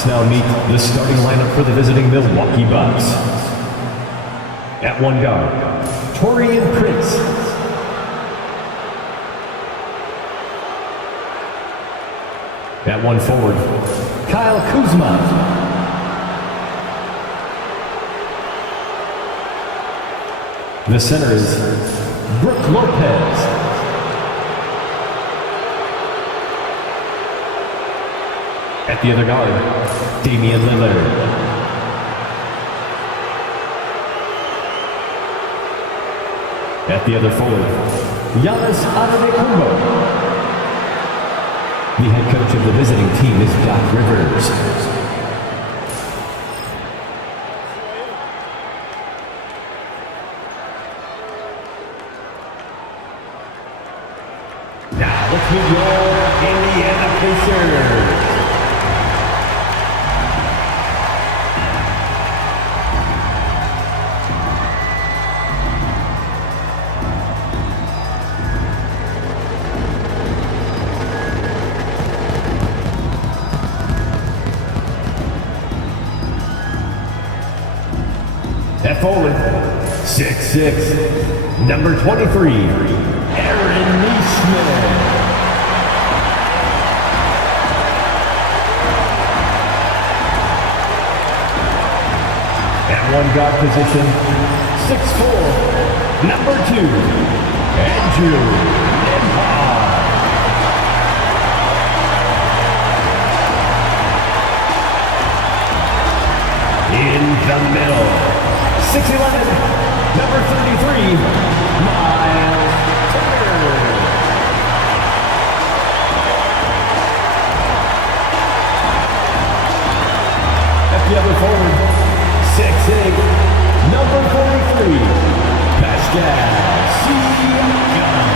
Let's now meet the starting lineup for the visiting Milwaukee Bucks. At one guard, Taurean Prince. At one forward, Kyle Kuzma. The center is Brook Lopez. At the other guard, Damian Lillard. At the other forward, Giannis Antetokounmpo. The head coach of the visiting team is Doc Rivers. Now let's meet your Indiana Pacers. At forward, 6'6", number 23, Aaron Nesmith. At one guard position, 6'4", number 2, Andrew Nembhard. In the middle, 6'11", number 33, Miles Turner. At the other forward, 6'8", number 43, Pascal Siakam.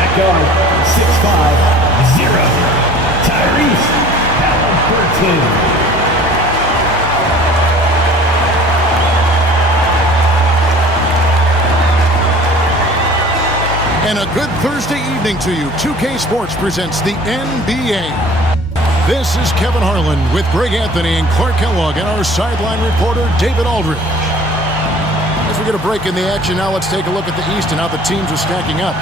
At guard, 6'5", 0. Tyrese Halliburton. And a good Thursday evening to you. 2K Sports presents the NBA. This is Kevin Harlan with Greg Anthony and Clark Kellogg and our sideline reporter David Aldridge. As we get a break in the action now, let's take a look at the East and how the teams are stacking up.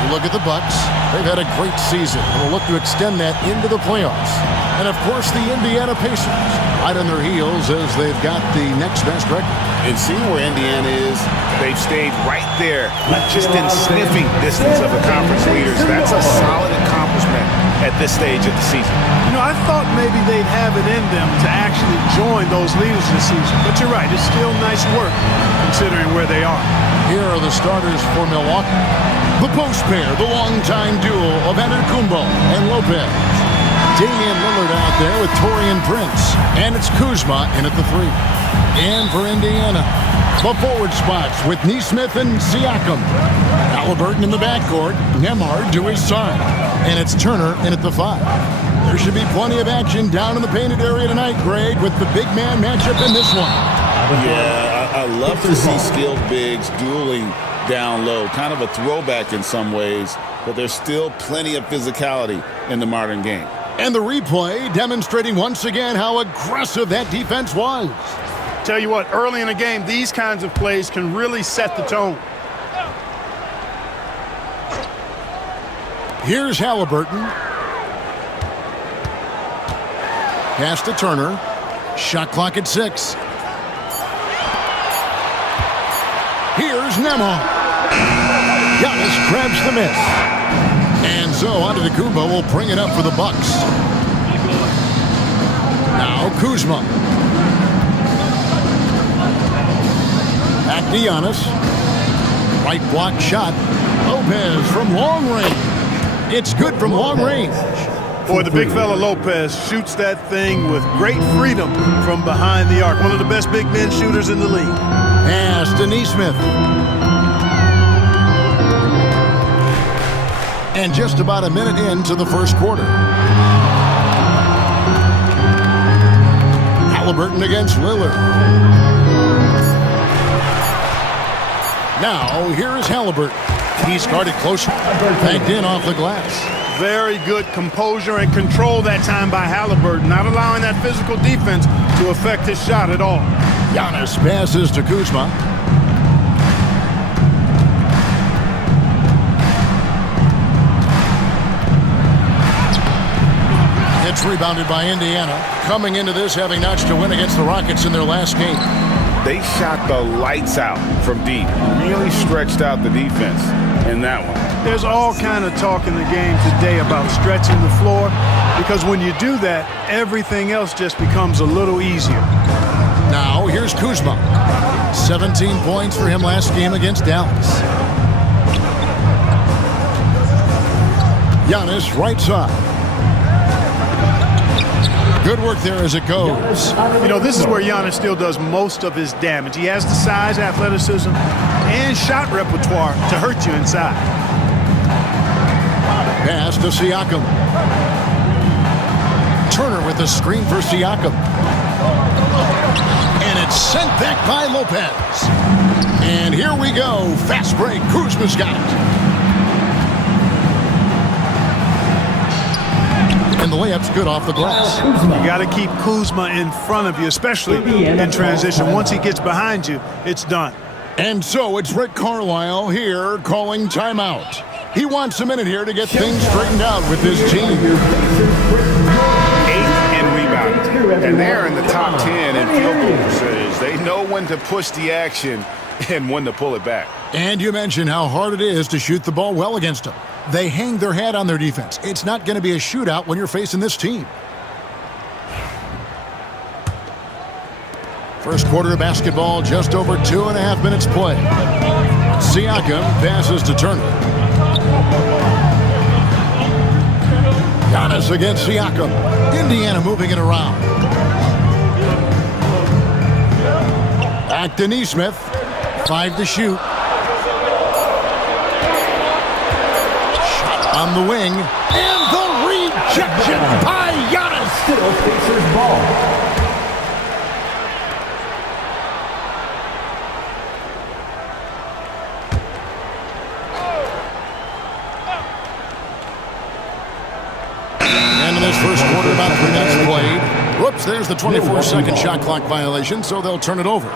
We look at the Bucks. They've had a great season and will look to extend that into the playoffs. And of course, the Indiana Pacers, right on their heels as they've got the next best record. And seeing where Indiana is, they've stayed right there, just in sniffing distance of the conference leaders. That's a solid accomplishment at this stage of the season. You know, I thought maybe they'd have it in them to actually join those leaders this season. But you're right, it's still nice work considering where they are. Here are the starters for Milwaukee. The post pair, the longtime duo of Antetokounmpo and Lopez. Damian Lillard out there with Taurean Prince. And it's Kuzma in at the 3. And for Indiana, the forward spots with Nesmith and Siakam. Halliburton in the backcourt, Nembhard to his side. And it's Turner in at the 5. There should be plenty of action down in the painted area tonight, Greg, with the big man matchup in this one. Yeah, I love to see skilled bigs dueling down low. Kind of a throwback in some ways, but there's still plenty of physicality in the modern game. And the replay demonstrating once again how aggressive that defense was. Tell you what, early in the game, these kinds of plays can really set the tone. Here's Halliburton. Pass to Turner. Shot clock at 6. Here's Nembhard. Giannis grabs the miss. And so Antetokounmpo will bring it up for the Bucks. Now Kuzma. Back to Giannis. Right block shot. Lopez from long range. It's good from long range. Boy, the big fella Lopez shoots that thing with great freedom from behind the arc. One of the best big men shooters in the league. Pass to Nesmith. And just about a minute into the first quarter. Halliburton against Lillard. Now, here is Halliburton. He's guarded closer. Banked in off the glass. Very good composure and control that time by Halliburton, not allowing that physical defense to affect his shot at all. Giannis passes to Kuzma. It's rebounded by Indiana. Coming into this, having notched a win against the Rockets in their last game. They shot the lights out from deep. Really stretched out the defense in that one. There's all kind of talk in the game today about stretching the floor, because when you do that, everything else just becomes a little easier. Now, here's Kuzma. 17 points for him last game against Dallas. Giannis, right side. Good work there as it goes. You know, this is where Giannis still does most of his damage. He has the size, athleticism, and shot repertoire to hurt you inside. Pass to Siakam. Turner with the screen for Siakam. And it's sent back by Lopez. And here we go. Fast break. Kuzma's got it. And the layup's good off the glass. You got to keep Kuzma in front of you, especially in transition. Once he gets behind you, it's done. And so it's Rick Carlisle here calling timeout. He wants a minute here to get things straightened out with his team. 8 in rebounding. And they're in the top 10 in field goal percentage. They know when to push the action and when to pull it back. And you mentioned how hard it is to shoot the ball well against them. They hang their hat on their defense. It's not going to be a shootout when you're facing this team. First quarter of basketball, just over 2.5 minutes play. Siakam passes to Turner. Giannis against Siakam. Indiana moving it around. Back to Nesmith. 5 to shoot. Shot on the wing. And the rejection by Giannis. Still Pacers ball. First quarter, about 3 minutes played. Whoops, there's the 24-second shot clock violation, so they'll turn it over.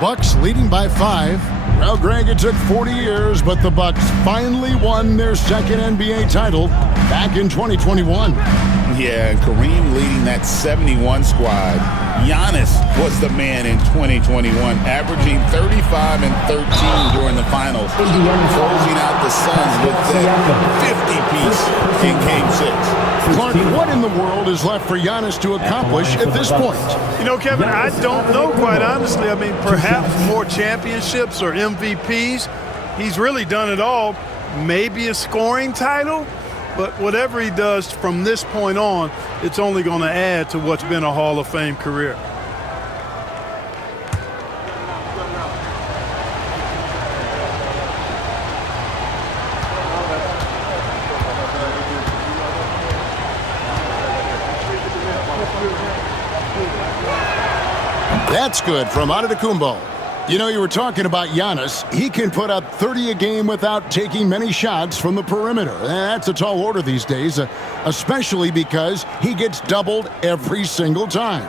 Bucks leading by 5. Well, Greg, it took 40 years, but the Bucks finally won their second NBA title back in 2021. Yeah, and Kareem leading that 71 squad. Giannis was the man in 2021, averaging 35 and 13 during the finals, closing out the Suns with that 50-piece in Game 6. Clark, what in the world is left for Giannis to accomplish at this point? You know, Kevin, I don't know, quite honestly. I mean, perhaps more championships or MVPs. He's really done it all. Maybe a scoring title. But whatever he does from this point on, it's only going to add to what's been a Hall of Fame career. That's good from Antetokounmpo. You know, you were talking about Giannis. He can put up 30 a game without taking many shots from the perimeter. That's a tall order these days, especially because he gets doubled every single time.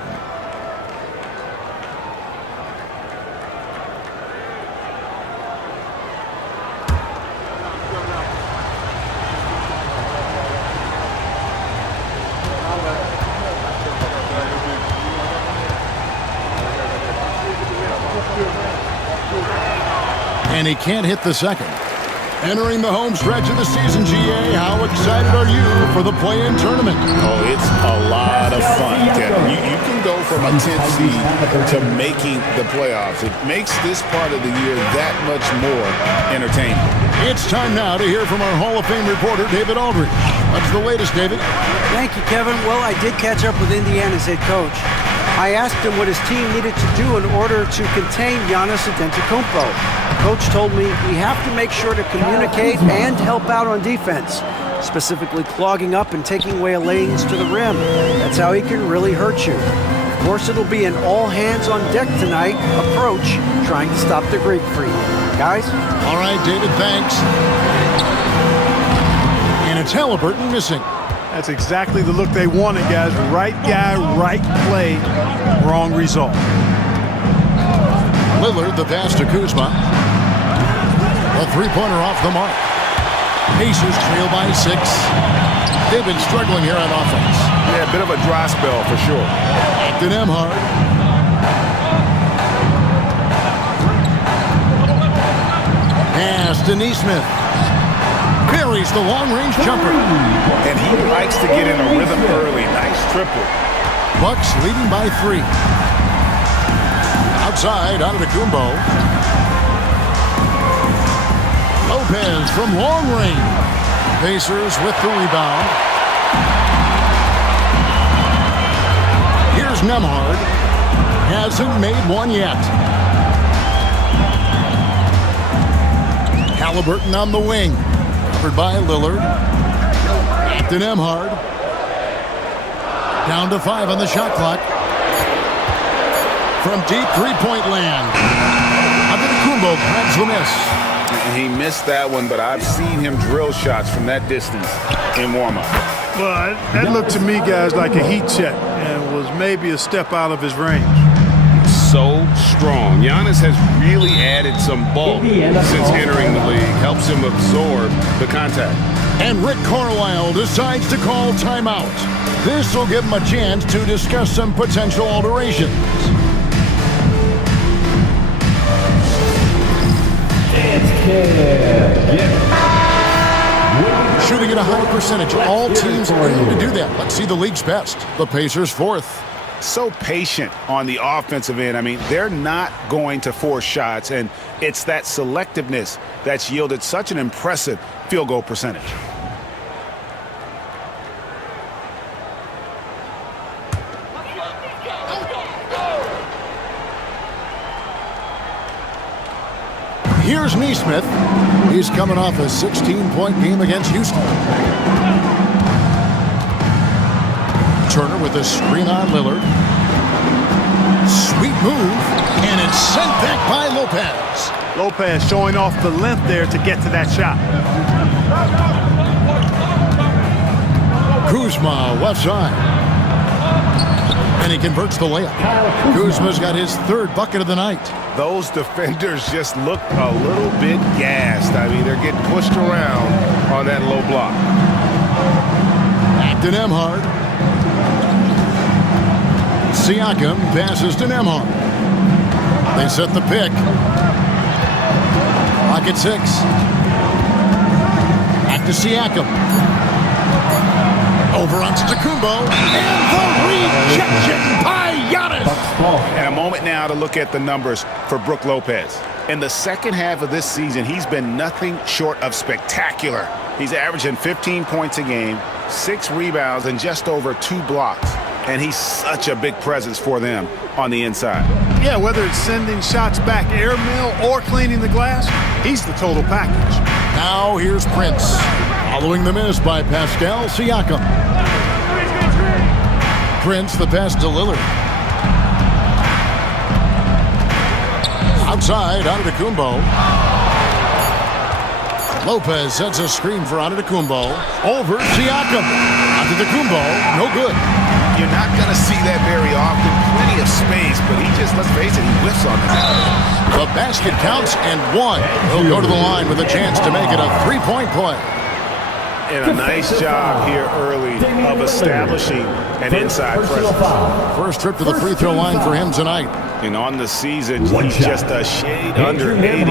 And he can't hit the second. Entering the home stretch of the season, GA, how excited are you for the play-in tournament? Oh, it's a lot of fun, Kevin. You can go from a 10th seed to making the playoffs. It makes this part of the year that much more entertaining. It's time now to hear from our Hall of Fame reporter, David Aldridge. What's the latest, David? Thank you, Kevin. Well, I did catch up with Indiana's head coach. I asked him what his team needed to do in order to contain Giannis Antetokounmpo. Coach told me we have to make sure to communicate and help out on defense, specifically clogging up and taking away lanes to the rim. That's how he can really hurt you. Of course, it'll be an all-hands-on-deck tonight approach, trying to stop the Greek Freak. Guys? All right, David, thanks. And it's Halliburton missing. That's exactly the look they wanted, guys. Right guy, right play, wrong result. Lillard, the pass to Kuzma. A three-pointer off the mark. Pacers trail by 6. They've been struggling here on offense. Yeah, a bit of a dry spell for sure. Acton Emhart. Pass to Neesmith. Buries the long-range jumper. And he likes to get in a rhythm early. Nice triple. Bucks leading by 3. Outside, Antetokounmpo. Lopez from long range. Pacers with the rebound. Here's Nembhard. Hasn't made one yet. Halliburton on the wing. Covered by Lillard. Acton Emhard. Down to 5 on the shot clock. From deep three-point land. Antetokounmpo grabs the miss. And he missed that one, but I've seen him drill shots from that distance in warm-up. Well, that looked to me, guys, like a heat check and was maybe a step out of his range. So strong. Giannis has really added some bulk since entering the league. Helps him absorb the contact. And Rick Carlisle decides to call timeout. This will give him a chance to discuss some potential alterations. Shooting at a high percentage. All teams aim to do that. Let's see the league's best. The Pacers 4th. So patient on the offensive end. I mean, they're not going to force shots, and it's that selectiveness that's yielded such an impressive field goal percentage. Here's Neesmith. He's coming off a 16-point game against Houston. Turner with a screen on Lillard. Sweet move, and it's sent back by Lopez. Lopez showing off the length there to get to that shot. Kuzma, left side. And he converts the layup. Kuzma's got his 3rd bucket of the night. Those defenders just look a little bit gassed. I mean, they're getting pushed around on that low block. Acton Emhart. Siakam passes to Nembhard. They set the pick. Clock at 6. Back to Siakam. Over on Antetokounmpo. And the rejection by Giannis. And a moment now to look at the numbers for Brook Lopez. In the second half of this season, he's been nothing short of spectacular. He's averaging 15 points a game, 6 rebounds, and just over 2 blocks. And he's such a big presence for them on the inside. Yeah, whether it's sending shots back airmail or cleaning the glass, he's the total package. Now here's Prince. Following the miss by Pascal Siakam. Prince, the pass to Lillard. Outside, Antetokounmpo. Lopez sets a screen for Antetokounmpo. Over Siakam. Antetokounmpo, no good. You're not going to see that very often. Plenty of space, but he just, let's face it, he whiffs on this. The basket counts and 1. He'll go to the line with a chance to make it a 3-point play. And a nice job here early of establishing an inside presence. First trip to the free throw line for him tonight. And on the season, he's just a shade under 80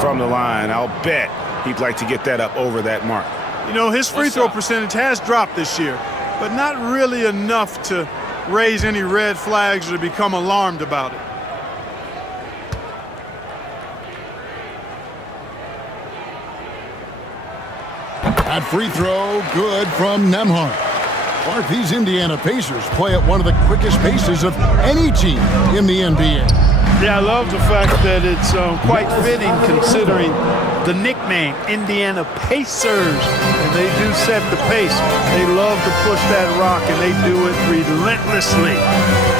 from the line. I'll bet he'd like to get that up over that mark. You know, his free throw percentage has dropped this year, but not really enough to raise any red flags or to become alarmed about it. That free throw, good from Nembhard. Mark, these Indiana Pacers play at one of the quickest paces of any team in the NBA. Yeah, I love the fact that it's quite fitting considering the nickname, Indiana Pacers. And they do set the pace. They love to push that rock, and they do it relentlessly.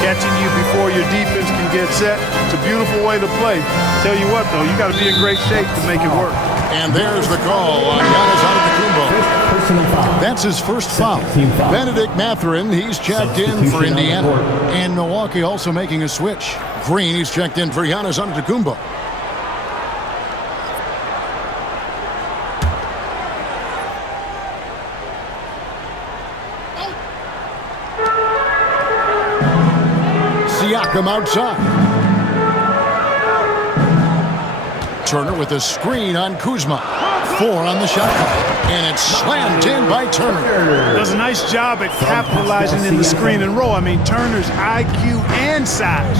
Catching you before your defense can get set. It's a beautiful way to play. Tell you what, though, you got to be in great shape to make it work. And there's the call on Giannis Antetokounmpo. That's his first foul. Benedict Mathurin, he's checked in for Indiana. And Milwaukee also making a switch. Green, he's checked in for Giannis Antetokounmpo. Siakam outside. Turner with a screen on Kuzma. 4 on the shot clock. And it's slammed in by Turner. Does a nice job at capitalizing in the screen and roll. I mean, Turner's IQ and size.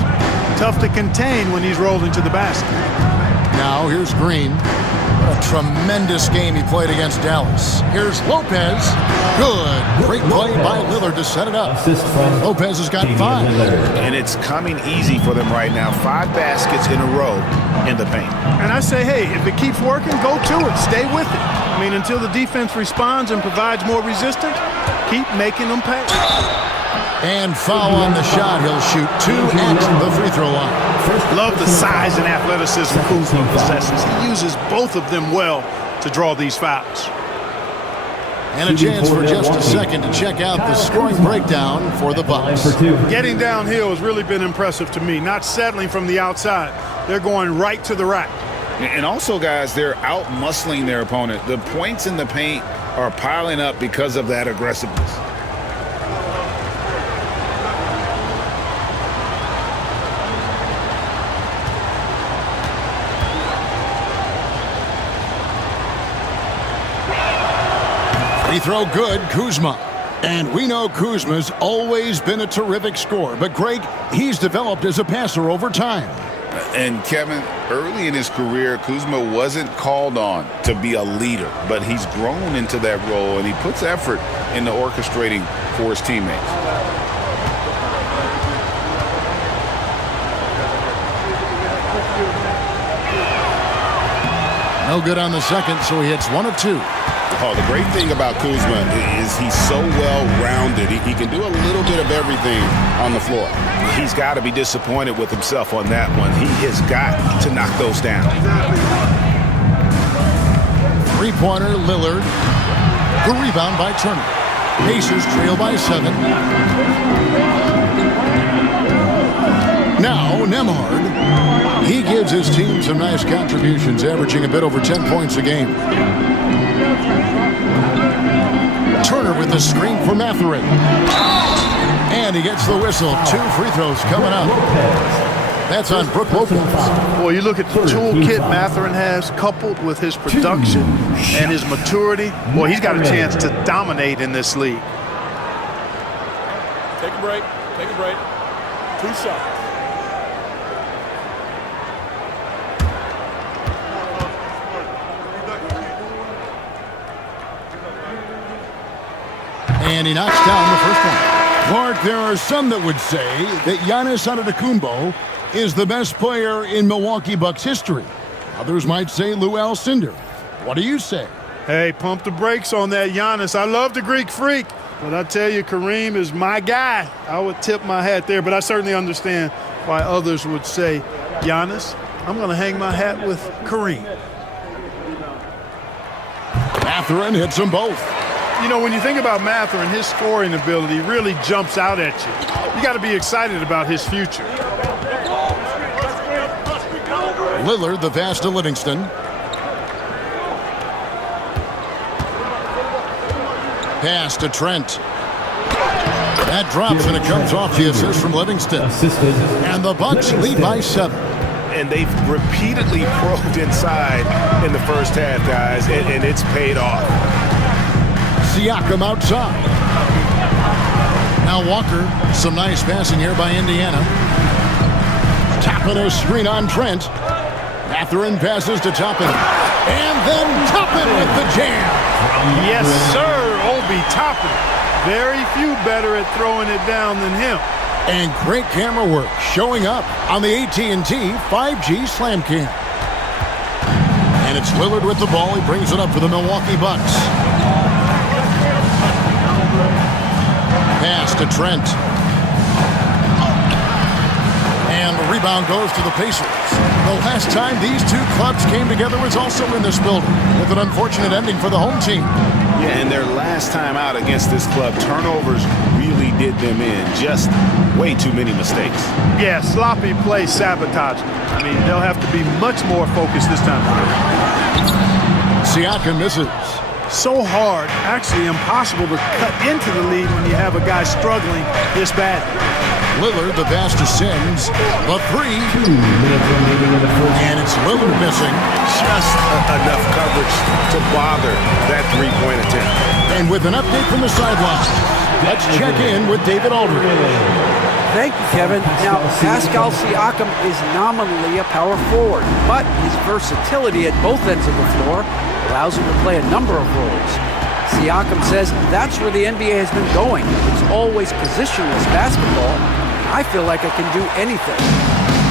Tough to contain when he's rolling to the basket. Now here's Green. What a tremendous game he played against Dallas. Here's Lopez. Good. Great play by Lillard to set it up. Lopez has got 5. And it's coming easy for them right now. 5 baskets in a row in the paint. And I say, hey, if it keeps working, go to it. Stay with it. I mean, until the defense responds and provides more resistance, keep making them pay. And foul on the shot. He'll shoot 2 at the free throw line. Love the size and athleticism Kuzma possesses. He uses both of them well to draw these fouls. And a chance for just a second to check out the scoring breakdown for the Bucks. Getting downhill has really been impressive to me. Not settling from the outside. They're going right to the rack. And also, guys, they're out-muscling their opponent. The points in the paint are piling up because of that aggressiveness. Free throw good, Kuzma. And we know Kuzma's always been a terrific scorer. But, Greg, he's developed as a passer over time. And, Kevin, early in his career, Kuzma wasn't called on to be a leader. But he's grown into that role, and he puts effort into orchestrating for his teammates. No good on the second, so he hits 1 of 2. Oh, the great thing about Kuzma is he's so well-rounded. He can do a little bit of everything on the floor. He's got to be disappointed with himself on that one. He has got to knock those down. Three-pointer, Lillard. The rebound by Turner. Pacers trail by 7. Now, Nembhard. He gives his team some nice contributions, averaging a bit over 10 points a game. Turner with the screen for Mathurin. And he gets the whistle. 2 free throws coming up. That's on Brook Lopez. Boy, you look at the toolkit Mathurin has, coupled with his production and his maturity. Boy, he's got a chance to dominate in this league. Take a break. Take a break. 2 shots. And he knocks down the first one. Clark, there are some that would say that Giannis Antetokounmpo is the best player in Milwaukee Bucks history. Others might say Lou Alcindor. What do you say? Hey, pump the brakes on that Giannis. I love the Greek Freak, but I tell you, Kareem is my guy. I would tip my hat there, but I certainly understand why others would say Giannis. I'm going to hang my hat with Kareem. Mathurin hits them both. You know, when you think about Mathurin, his scoring ability really jumps out at you. You got to be excited about his future. Lillard, the pass to Livingston. Pass to Trent. That drops and it comes off the assist from Livingston. And the Bucks lead by 7. And they've repeatedly probed inside in the first half, guys, and it's paid off. Siakam outside. Now Walker. Some nice passing here by Indiana. Toppin a screen on Trent. Mathurin passes to Toppin. And then Toppin with the jam. Yes, sir. Obi Toppin. Very few better at throwing it down than him. And great camera work showing up on the AT&T 5G Slam Cam. And it's Lillard with the ball. He brings it up for the Milwaukee Bucks. Pass to Trent. And the rebound goes to the Pacers. The last time these two clubs came together was also in this building, with an unfortunate ending for the home team. Yeah, and their last time out against this club, turnovers really did them in. Just way too many mistakes. Yeah, sloppy play sabotage. I mean, they'll have to be much more focused this time. Siakam misses. So hard, actually impossible to cut into the lead when you have a guy struggling this bad. Lillard, the pass to Sims. The three. And it's Lillard missing. Just enough coverage to bother that three-point attempt. And with an update from the sideline, let's check in with David Aldridge. Thank you, Kevin. Now, Pascal Siakam is nominally a power forward, but his versatility at both ends of the floor allows him to play a number of roles. Siakam says that's where the NBA has been going. It's always positionless basketball. I feel like I can do anything.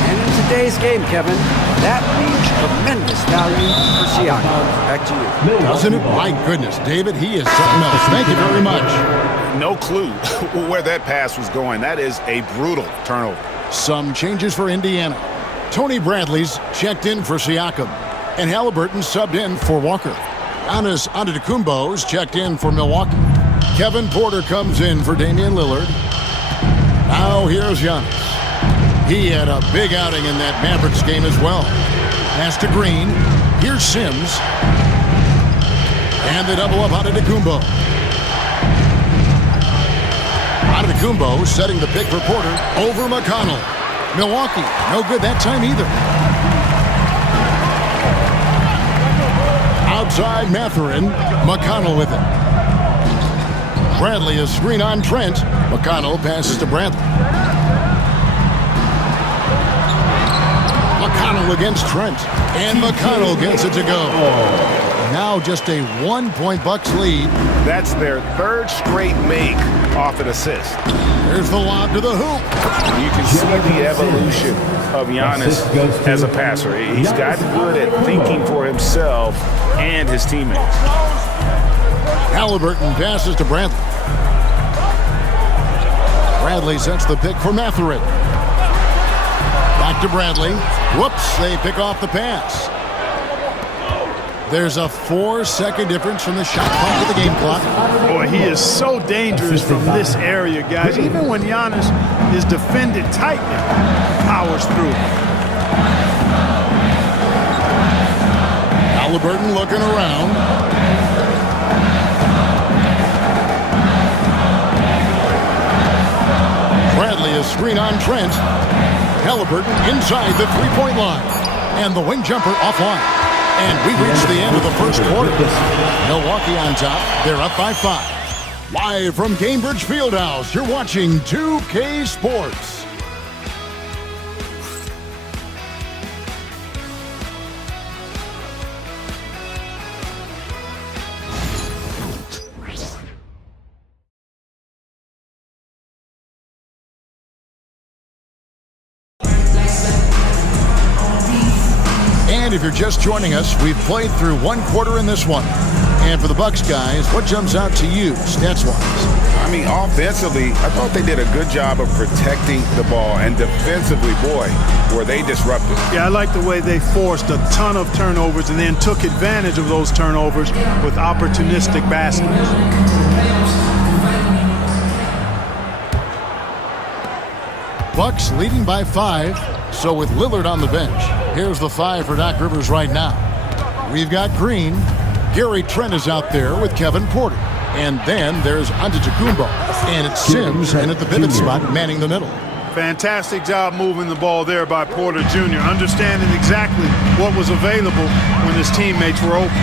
And in today's game, Kevin, that means tremendous value for Siakam. Back to you. Doesn't it? My goodness, David, he is something else. Thank you very much. No clue where that pass was going. That is a brutal turnover. Some changes for Indiana. Tony Bradley's checked in for Siakam, and Halliburton subbed in for Walker. Giannis Antetokounmpo's checked in for Milwaukee. Kevin Porter comes in for Damian Lillard. Now here's Giannis. He had a big outing in that Mavericks game as well. Pass to Green. Here's Sims. And they double up Antetokounmpo. Antetokounmpo setting the pick for Porter over McConnell. Milwaukee, no good that time either. Outside Mathurin, McConnell with it. Bradley a screen on Trent. McConnell passes to Bradley. McConnell against Trent. And McConnell gets it to go. Now just a 1-point Bucks lead. That's their third straight make off an assist. There's the lob to the hoop. You can see the evolution of Giannis as a passer. He's gotten good at thinking for himself and his teammates. Halliburton passes to Bradley. Bradley sets the pick for Mathurin. Back to Bradley. Whoops, they pick off the pass. There's a 4-second difference from the shot clock to the game clock. Boy, he is so dangerous from this area, guys. Even when Giannis is defended tightly, he powers through. Halliburton looking around. Bradley a screen on Trent. Halliburton inside the three-point line. And the wing jumper offline. And we reached the end of the first quarter. Milwaukee on top. They're up by 5. Live from Cambridge Fieldhouse, you're watching 2K Sports. And if you're just joining us, we've played through one quarter in this one. And for the Bucks guys, what jumps out to you, stats-wise? I mean, offensively, I thought they did a good job of protecting the ball. And defensively, boy, were they disruptive. Yeah, I like the way they forced a ton of turnovers and then took advantage of those turnovers with opportunistic baskets. Bucks leading by 5. So with Lillard on the bench, here's the 5 for Doc Rivers right now. We've got Green. Gary Trent is out there with Kevin Porter. And then there's Antetokounmpo. And it's Sims in at the pivot spot, manning the middle. Fantastic job moving the ball there by Porter Jr., understanding exactly what was available when his teammates were open.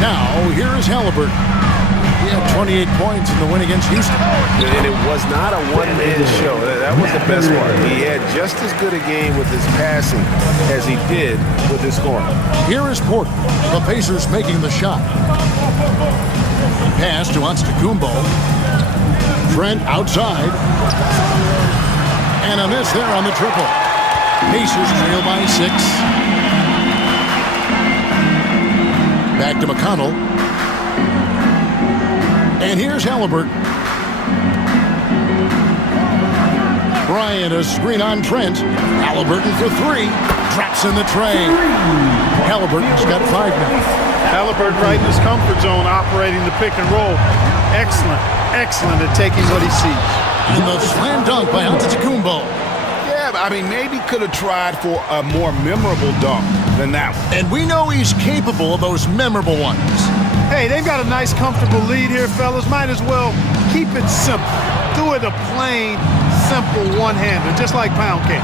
Now, here is Halliburton. He had 28 points in the win against Houston. And it was not a one-man show. That was the best part. He had just as good a game with his passing as he did with his scoring. Here is Porter. The Pacers making the shot. Pass to Antetokounmpo. Trent outside. And a miss there on the triple. Pacers trail by 6. Back to McConnell. And here's Halliburton. Bryant, a screen on Trent. Halliburton for 3. Drops in the tray. Halliburton's got 5 now. Halliburton right in his comfort zone, operating the pick and roll. Excellent, excellent at taking what he sees. And the slam dunk by Antetokounmpo. Yeah, I mean, maybe could have tried for a more memorable dunk than that one. And we know he's capable of those memorable ones. Hey, they've got a nice, comfortable lead here, fellas. Might as well keep it simple. Do it a plain, simple one-hander, just like pound cake.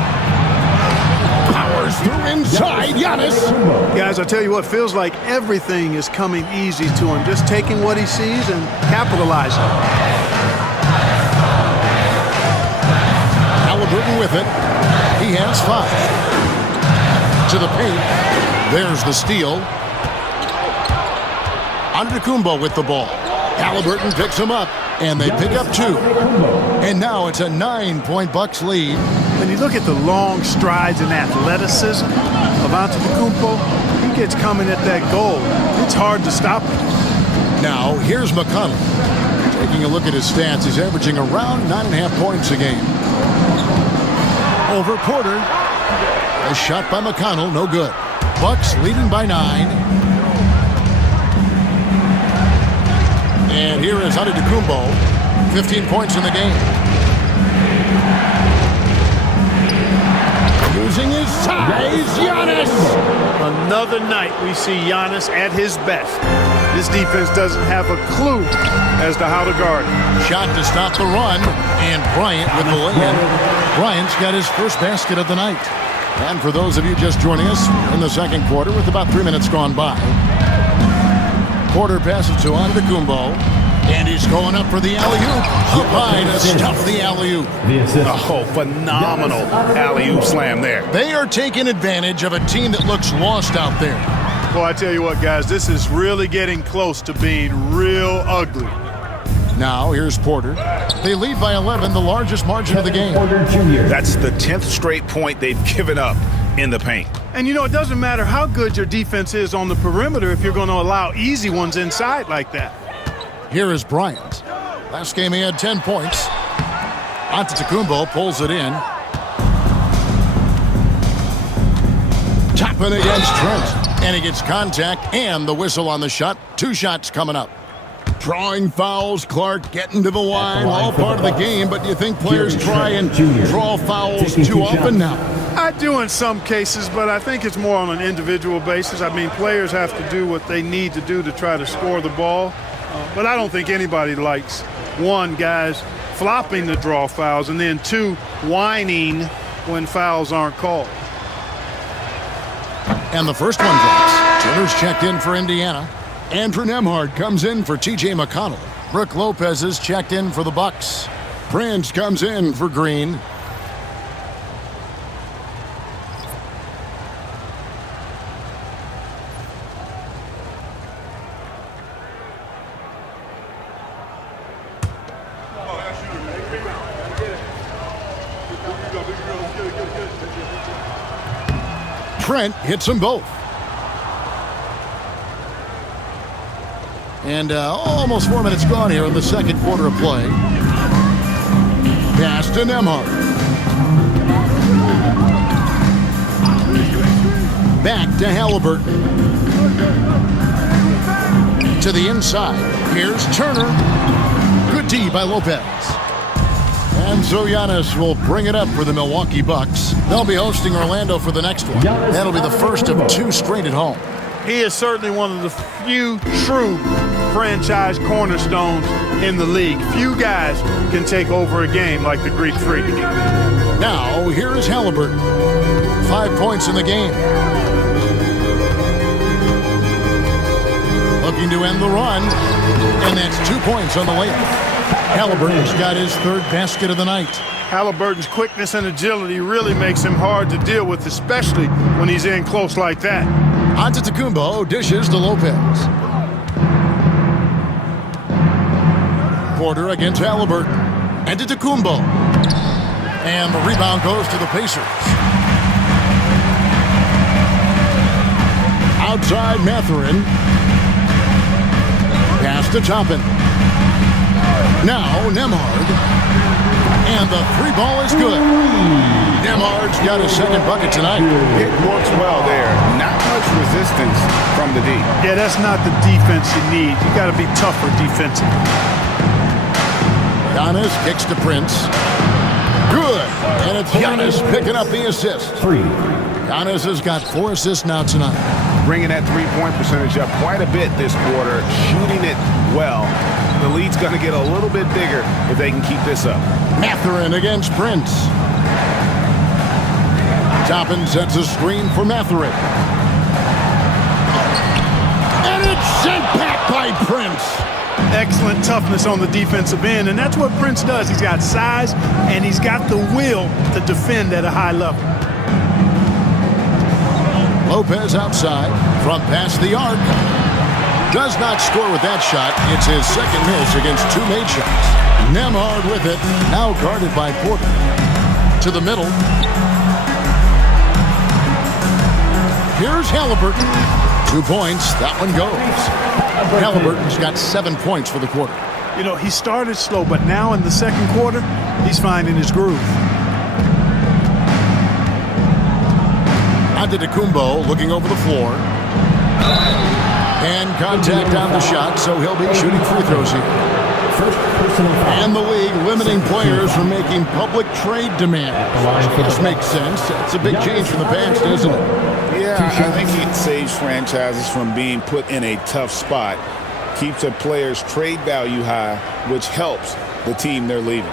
Powers through inside, Giannis. Guys, I tell you what, feels like everything is coming easy to him. Just taking what he sees and capitalizing. Halliburton with it. He has 5. To the paint. There's the steal. Antetokounmpo with the ball. Halliburton picks him up, and they pick up 2. And now it's a 9-point Bucks lead. When you look at the long strides and athleticism of Antetokounmpo, he gets coming at that goal. It's hard to stop him. Now, here's McConnell. Taking a look at his stats, he's averaging around 9.5 points a game. Over Porter. A shot by McConnell, no good. Bucks leading by 9. And here is Antetokounmpo. 15 points in the game. Using his size, Giannis. Another night we see Giannis at his best. This defense doesn't have a clue as to how to guard him. Shot to stop the run, and Bryant with the lay-in. Bryant's got his first basket of the night. And for those of you just joining us in the second quarter with about 3 minutes gone by, Porter passes to Antetokounmpo, and he's going up for the alley-oop. Up high to stuff the alley-oop. Oh, phenomenal alley-oop slam there. They are taking advantage of a team that looks lost out there. Well, I tell you what, guys, this is really getting close to being real ugly. Now, here's Porter. They lead by 11, the largest margin of the game. That's the 10th straight point they've given up in the paint. And, you know, it doesn't matter how good your defense is on the perimeter if you're going to allow easy ones inside like that. Here is Bryant. Last game he had 10 points. Antetokounmpo pulls it in. Tapping against Trent. And he gets contact and the whistle on the shot. 2 shots coming up. Drawing fouls, Clark getting to the line, all part of the game, but do you think players try and draw fouls too often now? I do in some cases, but I think it's more on an individual basis. I mean, players have to do what they need to do to try to score the ball. But I don't think anybody likes, 1, guys flopping to draw fouls, and then 2, whining when fouls aren't called. And the first one drops. Turner's checked in for Indiana. Andrew Nembhard comes in for T.J. McConnell. Brook Lopez is checked in for the Bucks. Prince comes in for Green. Trent hits them both. And almost 4 minutes gone here in the second quarter of play. Pass to Nembhard. Back to Halliburton. To the inside. Here's Turner. Good D by Lopez. And so Giannis will bring it up for the Milwaukee Bucks. They'll be hosting Orlando for the next one. That'll be the first of 2 straight at home. He is certainly one of the few true franchise cornerstones in the league. Few guys can take over a game like the Greek Freak. Now, here is Halliburton. 5 points in the game. Looking to end the run. And that's 2 points on the layup. Halliburton's got his 3rd basket of the night. Halliburton's quickness and agility really makes him hard to deal with, especially when he's in close like that. Antetokounmpo dishes to Lopez. Porter against Halliburton. Antetokounmpo. And the rebound goes to the Pacers. Outside Mathurin. Pass to Toppin. Now Nembhard. And the three ball is good. Nembhard's got his second bucket tonight. It works well there. Not much resistance from the D. Yeah, that's not the defense you need. You got to be tougher defensively. Giannis kicks to Prince. Good. And it's Giannis picking up the assist. 3. Giannis has got 4 assists now tonight. Bringing that three-point percentage up quite a bit this quarter. Shooting it well. The lead's going to get a little bit bigger if they can keep this up. Mathurin against Prince. Toppin sets a screen for Mathurin. And it's sent back by Prince. Excellent toughness on the defensive end, and that's what Prince does. He's got size, and he's got the will to defend at a high level. Lopez outside from past the arc. Does not score with that shot. It's his second miss against 2 made shots. Nembhard with it. Now guarded by Porter. To the middle. Here's Halliburton. 2 points. That one goes. Halliburton's got 7 points for the quarter. You know, he started slow, but now in the second quarter, he's finding his groove. Antetokounmpo looking over the floor. And contact on the shot, so he'll be shooting free throws here. And the league limiting players from making public trade demands. This makes sense. It's a big change from the past, isn't it? Yeah, I think it saves franchises from being put in a tough spot. Keeps a player's trade value high, which helps the team they're leaving.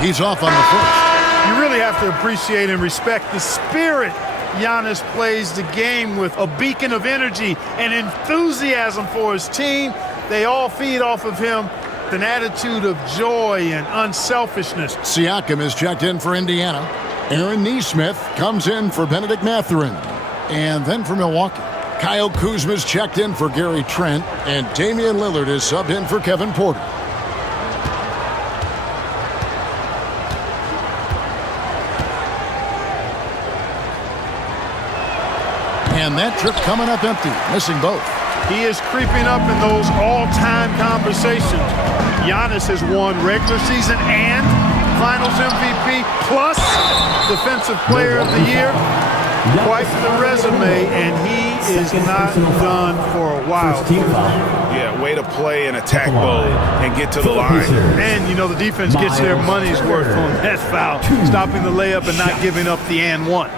He's off on the first. You really have to appreciate and respect the spirit Giannis plays the game with, a beacon of energy and enthusiasm for his team. They all feed off of him, an attitude of joy and unselfishness. Siakam is checked in for Indiana. Aaron Nesmith comes in for Benedict Mathurin. And then for Milwaukee, Kyle Kuzma's checked in for Gary Trent. And Damian Lillard is subbed in for Kevin Porter. And that trip coming up empty, missing both. He is creeping up in those all-time conversations. Giannis has won regular season and Finals MVP plus Defensive Player of the Year. Quite the resume, and he is not done for a while. Yeah, way to play and attack mode and get to the line. And, you know, the defense gets their money's worth on that foul, stopping the layup and not giving up the and one.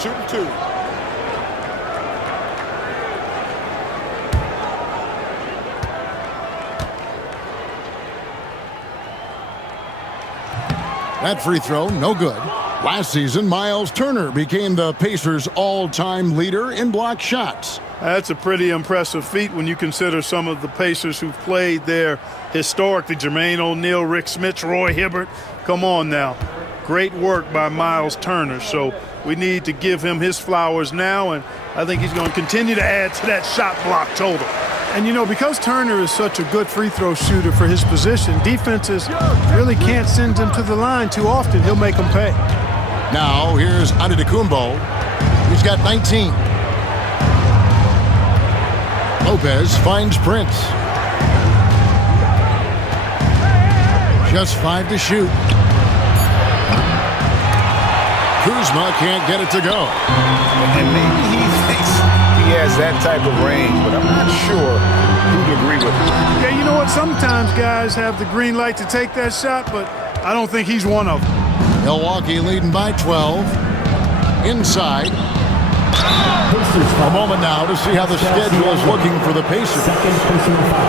Shooting 2. That free throw, no good. Last season, Miles Turner became the Pacers' all-time leader in block shots. That's a pretty impressive feat when you consider some of the Pacers who've played there historically. Jermaine O'Neal, Rick Smits, Roy Hibbert. Come on now. Great work by Miles Turner. So we need to give him his flowers now, and I think he's going to continue to add to that shot block total. And, you know, because Turner is such a good free throw shooter for his position, defenses really can't send him to the line too often. He'll make them pay. Now, here's Antetokounmpo. He's got 19. Lopez finds Prince. Just 5 to shoot. Kuzma can't get it to go. And maybe he thinks he has that type of range, but I'm not sure who'd agree with him. Yeah, you know what? Sometimes guys have the green light to take that shot, but I don't think he's one of them. Milwaukee leading by 12. Inside. A moment now to see how the schedule is looking for the Pacers.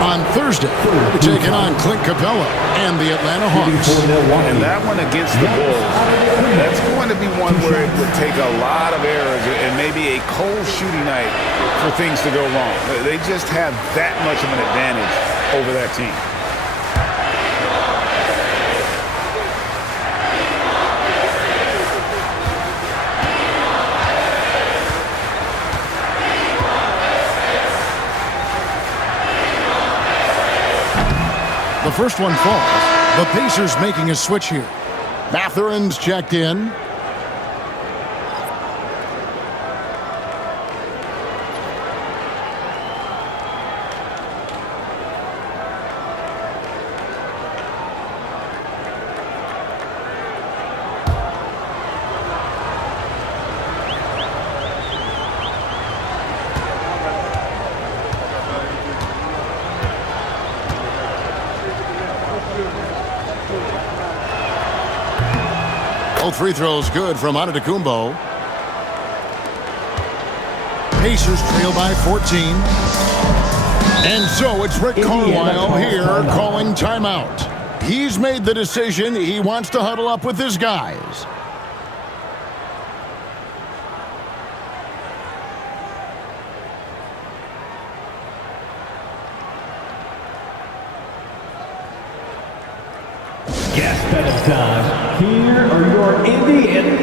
On Thursday, they're taking on Clint Capella and the Atlanta Hawks. And that one against the Bulls, that's going to be one where it would take a lot of errors and maybe a cold shooting night for things to go wrong. They just have that much of an advantage over that team. The first one falls. The Pacers making a switch here. Mathurin's checked in. Both free throws good from Antetokounmpo. Pacers trail by 14. And so it's Rick Carlisle here calling timeout. He's made the decision. He wants to huddle up with his guys. Gas pedal time. Here are your Indiana.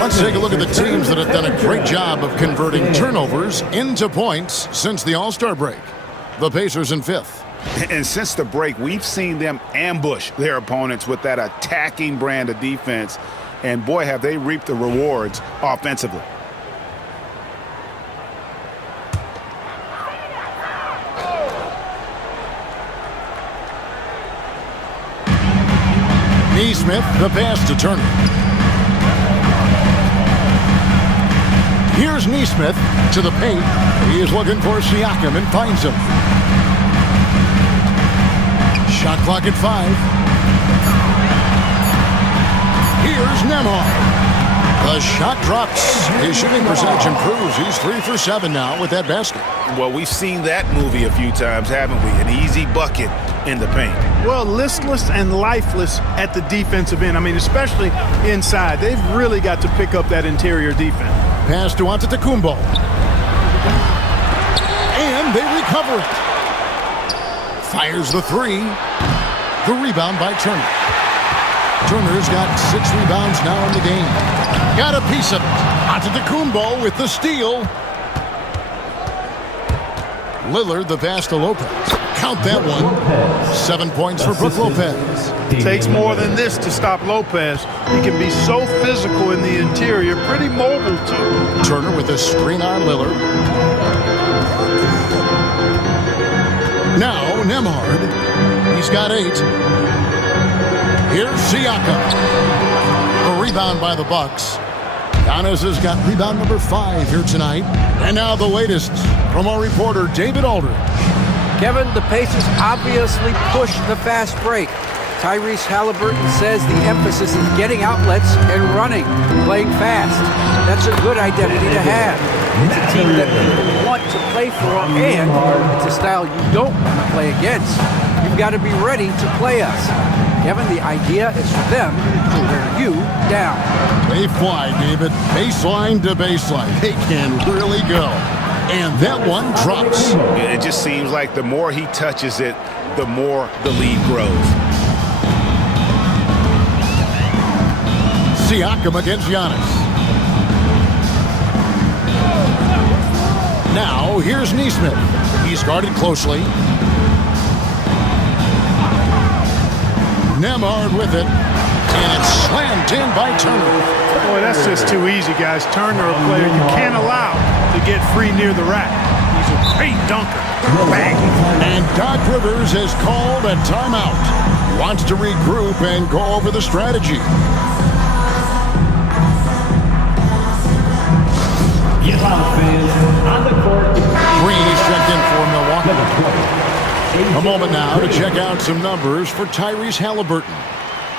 Let's take a look at the teams that have done a great job of converting turnovers into points since the All-Star break. The Pacers in fifth. And since the break, we've seen them ambush their opponents with that attacking brand of defense. And boy, have they reaped the rewards offensively. Neesmith, the pass to Turner. Here's Neesmith to the paint. He is looking for Siakam and finds him. Shot clock at 5. Here's Nembhard. The shot drops. His shooting percentage improves. He's 3 for 7 now with that basket. Well, we've seen that movie a few times, haven't we? An easy bucket in the paint. Well, listless and lifeless at the defensive end. I mean, especially inside. They've really got to pick up that interior defense. Pass to Antetokounmpo. And they recover it. Fires the 3. The rebound by Turner. Turner's got 6 rebounds now in the game. Got a piece of it. Antetokounmpo with the steal. Lillard the pass to Lopez. Count that one. 7 points for Brook Lopez. It takes more than this to stop Lopez. He can be so physical in the interior, pretty mobile too. Turner with a screen on Lillard. Now Nembhard. He's got 8. Here's Siakam. A rebound by the Bucks. Giannis has got rebound number 5 here tonight. And now the latest from our reporter David Aldridge. Kevin, the Pacers obviously pushed the fast break. Tyrese Halliburton says the emphasis is getting outlets and running, playing fast. That's a good identity to have. It's a team that people want to play for, and it's a style you don't want to play against. You've got to be ready to play us. Kevin, the idea is for them to wear you down. They fly, David. Baseline to baseline. They can really go. And that one drops. It just seems like the more he touches it, the more the lead grows. Siakam against Giannis. Now, here's Neesmith. He's guarded closely. Nembhard with it. And it's slammed in by Turner. Boy, that's just too easy, guys. Turner, a player you can't allow to get free near the rack. He's a great dunker. Bang. And Doc Rivers has called a timeout. Wants to regroup and go over the strategy. On the court. Green is checked in for Milwaukee. A moment now to check out some numbers for Tyrese Halliburton.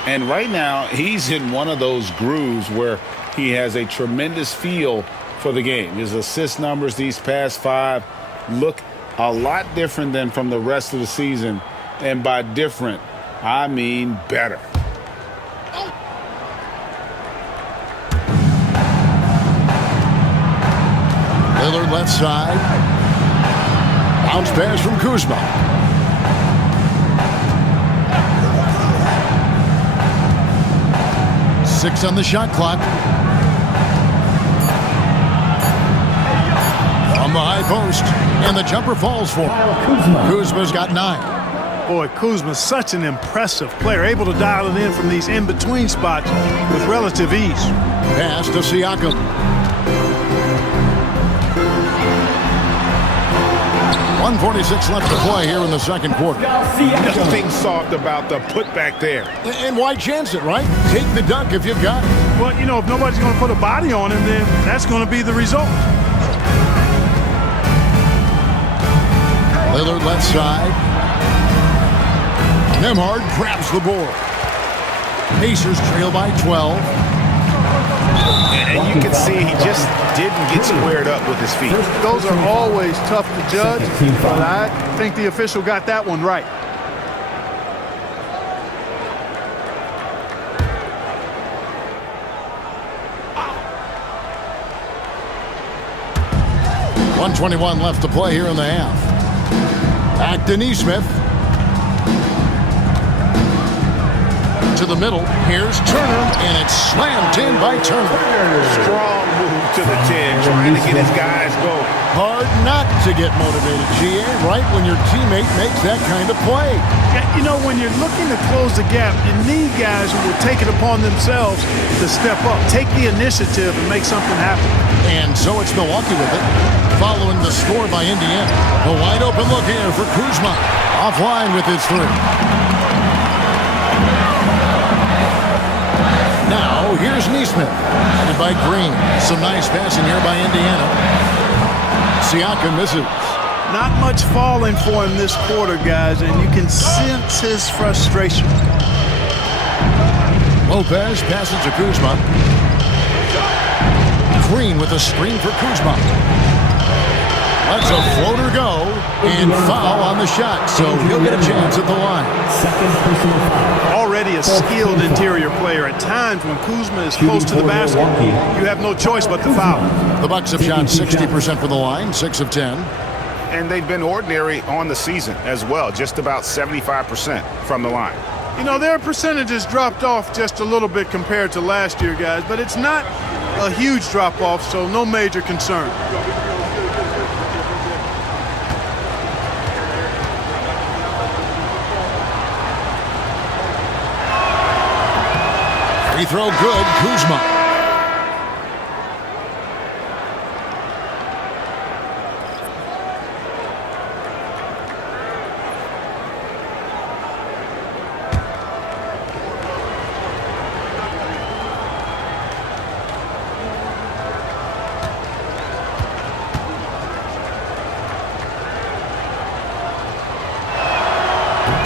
And right now, he's in one of those grooves where he has a tremendous feel for the game. His assist numbers these past 5 look a lot different than from the rest of the season. And by different, I mean better. Lillard left side. Bounce pass from Kuzma. Six on the shot clock. From the high post. And the jumper falls for him. Kuzma's got 9. Boy, Kuzma's such an impressive player, able to dial it in from these in-between spots with relative ease. Pass to Siakam. 1:46 left to play here in the second quarter. Nothing soft about the putback there. And why chance it, right? Take the dunk if you've got it. Well, you know, if nobody's going to put a body on him, then that's going to be the result. Lillard left side. Nembhard grabs the board. Pacers trail by 12. And you can see he just didn't get squared up with his feet. Those are always tough to judge, but I think the official got that one right. .121 left to play here in the half. Back to Nesmith. To the middle. Here's Turner, and it's slammed in by Turner. Strong move to the 10, trying to get his guys going. Hard not to get motivated, GA, right when your teammate makes that kind of play. Yeah, you know, when you're looking to close the gap, you need guys who will take it upon themselves to step up, take the initiative, and make something happen. And so it's Milwaukee with it, following the score by Indiana. A wide open look here for Kuzma. Offline with his 3. Now, here's Nesmith, headed by Green. Some nice passing here by Indiana. Siakam misses. Not much falling for him this quarter, guys, and you can sense his frustration. Lopez passes to Kuzma. Green with a screen for Kuzma. Lets a floater go, and foul on the shot, so he'll get a chance at the line. Already a skilled interior player. At times when Kuzma is close to the basket, you have no choice but to foul. The Bucks have shot 60% from the line, 6 of 10. And they've been ordinary on the season as well, just about 75% from the line. You know, their percentages dropped off just a little bit compared to last year, guys, but it's not a huge drop-off, so no major concern. Free throw good, Kuzma.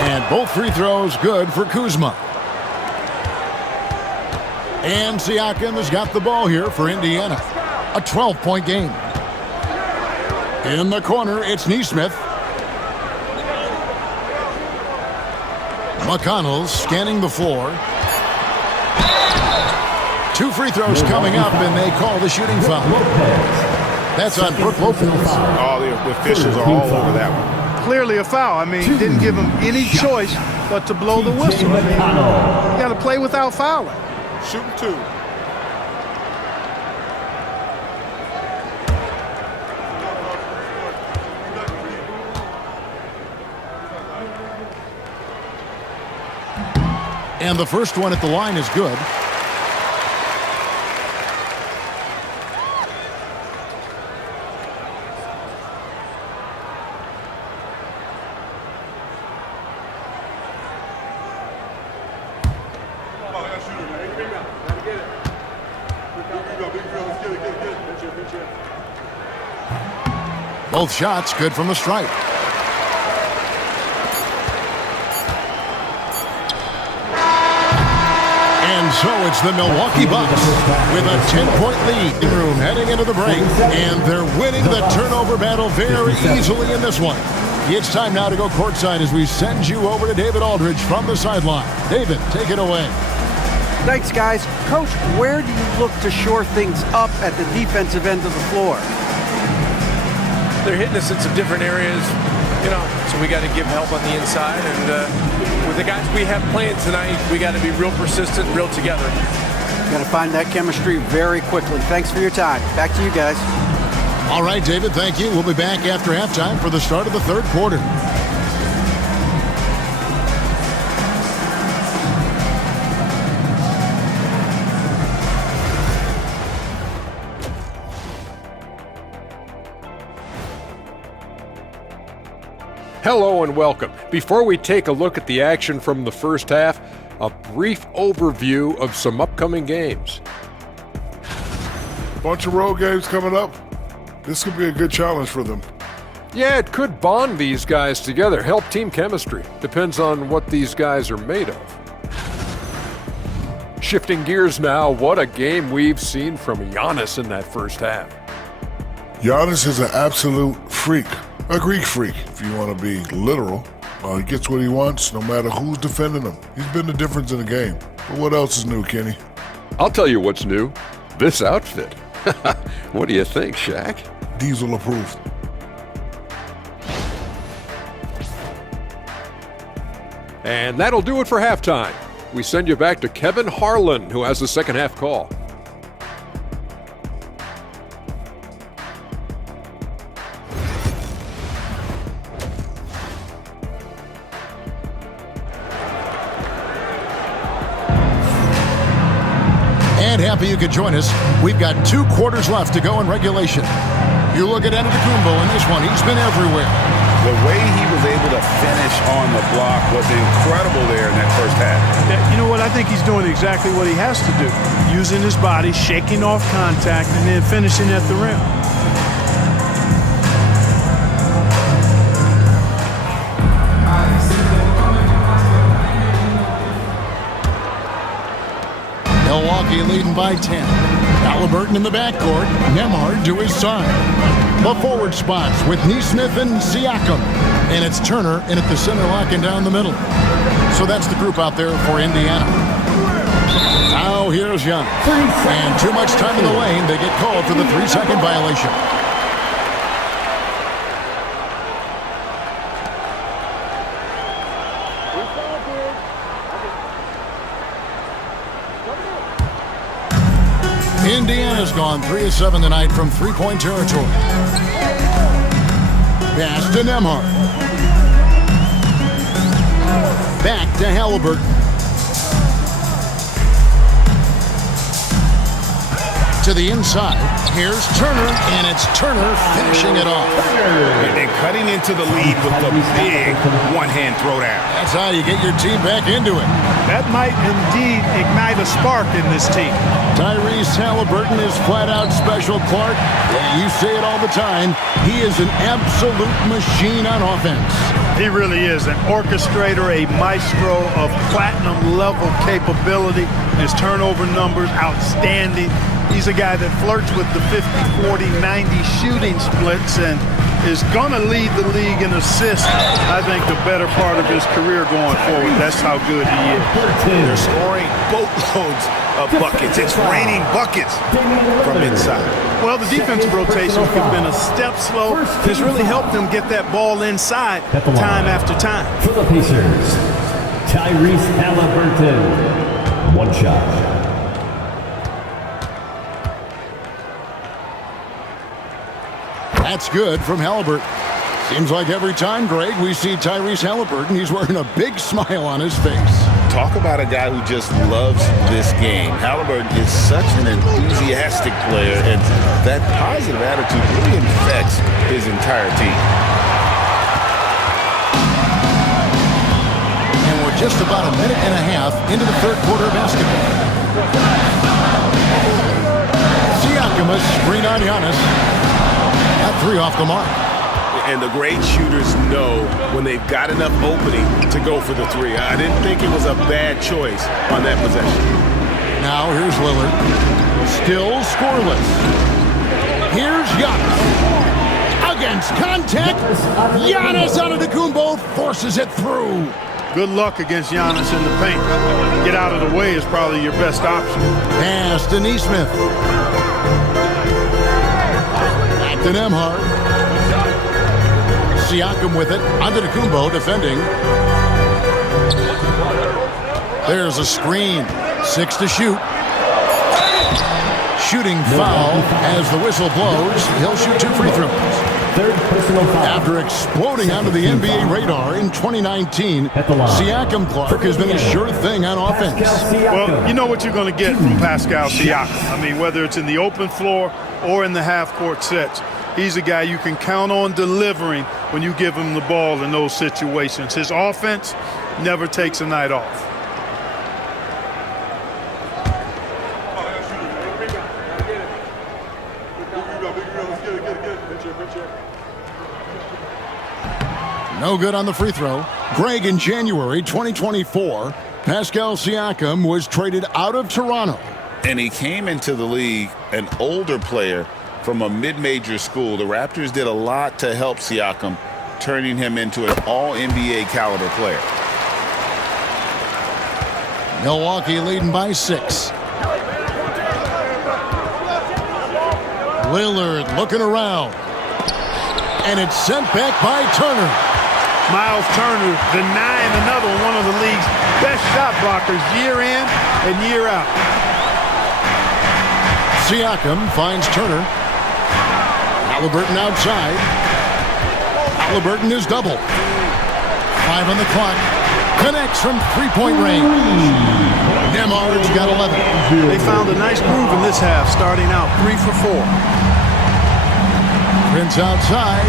And both free throws good for Kuzma. And Siakam has got the ball here for Indiana. A 12-point game. In the corner, it's Nesmith. McConnell scanning the floor. 2 free throws coming up, and they call the shooting foul. That's on Brook Lopez. All the officials are all over that one. Clearly a foul. I mean, didn't give him any choice but to blow the whistle. I mean, you got to play without fouling. Shooting 2. And the first one at the line is good. Both shots good from the stripe. And And so it's the Milwaukee Bucks with a 10-point lead in room heading into the break. And they're winning the turnover battle very easily in this one. It's time now to go courtside as we send you over to David Aldridge from the sideline. David, take it away. Thanks, guys. Coach, where do you look to shore things up at the defensive end of the floor? They're hitting us in some different areas, so we got to give help on the inside. And with the guys we have playing tonight, we got to be real persistent, real together. Got to find that chemistry very quickly. Thanks for your time. Back to you guys. All right, David, thank you. We'll be back after halftime for the start of the third quarter. Hello and welcome. Before we take a look at the action from the first half, a brief overview of some upcoming games. Bunch of road games coming up. This could be a good challenge for them. Yeah, it could bond these guys together, help team chemistry. Depends on what these guys are made of. Shifting gears now, what a game we've seen from Giannis in that first half. Giannis is an absolute freak. A Greek freak, if you want to be literal. He gets what he wants, no matter who's defending him. He's been the difference in the game. But what else is new, Kenny? I'll tell you what's new. This outfit. What do you think, Shaq? Diesel approved. And that'll do it for halftime. We send you back to Kevin Harlan, who has the second half call. And happy you could join us. We've got 2 quarters left to go in regulation. You look at Antetokounmpo in this one. He's been everywhere. The way he was able to finish on the block was incredible there in that first half. You know what? I think he's doing exactly what he has to do. Using his body, shaking off contact, and then finishing at the rim. Milwaukee leading by 10. Halliburton in the backcourt. Nembhard to his side. The forward spots with Nesmith and Siakam. And it's Turner in at the center, locking down the middle. So that's the group out there for Indiana. Now here's Young. And too much time in the lane. They get called for the 3-second violation. Indiana's gone 3 of 7 tonight from 3-point territory. Pass to Nembhard. Back to Halliburton. To the inside. Here's Turner, and it's Turner finishing it off. And cutting into the lead with the big one-hand throwdown. That's how you get your team back into it. That might indeed ignite a spark in this team. Tyrese Halliburton is flat-out special, Clark. You say it all the time. He is an absolute machine on offense. He really is an orchestrator, a maestro of platinum-level capability. His turnover numbers, outstanding. He's a guy that flirts with the 50, 40, 90 shooting splits and is going to lead the league in assists, I think, the better part of his career going forward. That's how good he is. They're scoring boatloads of buckets. It's raining buckets from inside. Well, the defensive rotations have been a step slow. It's really helped them get that ball inside time after time. For the Pacers, Tyrese Halliburton. One shot. That's good from Halliburton. Seems like every time, Greg, we see Tyrese Halliburton, he's wearing a big smile on his face. Talk about a guy who just loves this game. Halliburton is such an enthusiastic player, and that positive attitude really infects his entire team. And we're just about a minute and a half into the third quarter of basketball. Siakam, a screen on Giannis. Got 3 off the mark. And the great shooters know when they've got enough opening to go for the 3. I didn't think it was a bad choice on that possession. Now here's Lillard. Still scoreless. Here's Giannis. Against contact. Giannis Antetokounmpo forces it through. Good luck against Giannis in the paint. Get out of the way is probably your best option. Pass to Neesmith. Back to Nembhard. Siakam with it. Antetokounmpo defending. There's a screen. 6 to shoot. Shooting foul as the whistle blows. He'll shoot 2 free throws. Third personal foul. After exploding onto the NBA radar in 2019, Siakam Clark has been a sure thing on offense. Well, you know what you're going to get from Pascal Siakam. I mean, whether it's in the open floor or in the half-court sets, he's a guy you can count on delivering when you give him the ball in those situations. His offense never takes a night off. No good on the free throw. Greg, in January 2024, Pascal Siakam was traded out of Toronto. And he came into the league an older player from a mid-major school. The Raptors did a lot to help Siakam, turning him into an all-NBA caliber player. Milwaukee leading by 6. Lillard looking around. And it's sent back by Turner. Miles Turner denying another one of the league's best shot blockers year in and year out. Siakam finds Turner. Halliburton outside. Halliburton is double. 5 on the clock. Connects from three-point range. Nembhard's got 11. They found a nice groove in this half, starting out 3 for 4. Prince outside.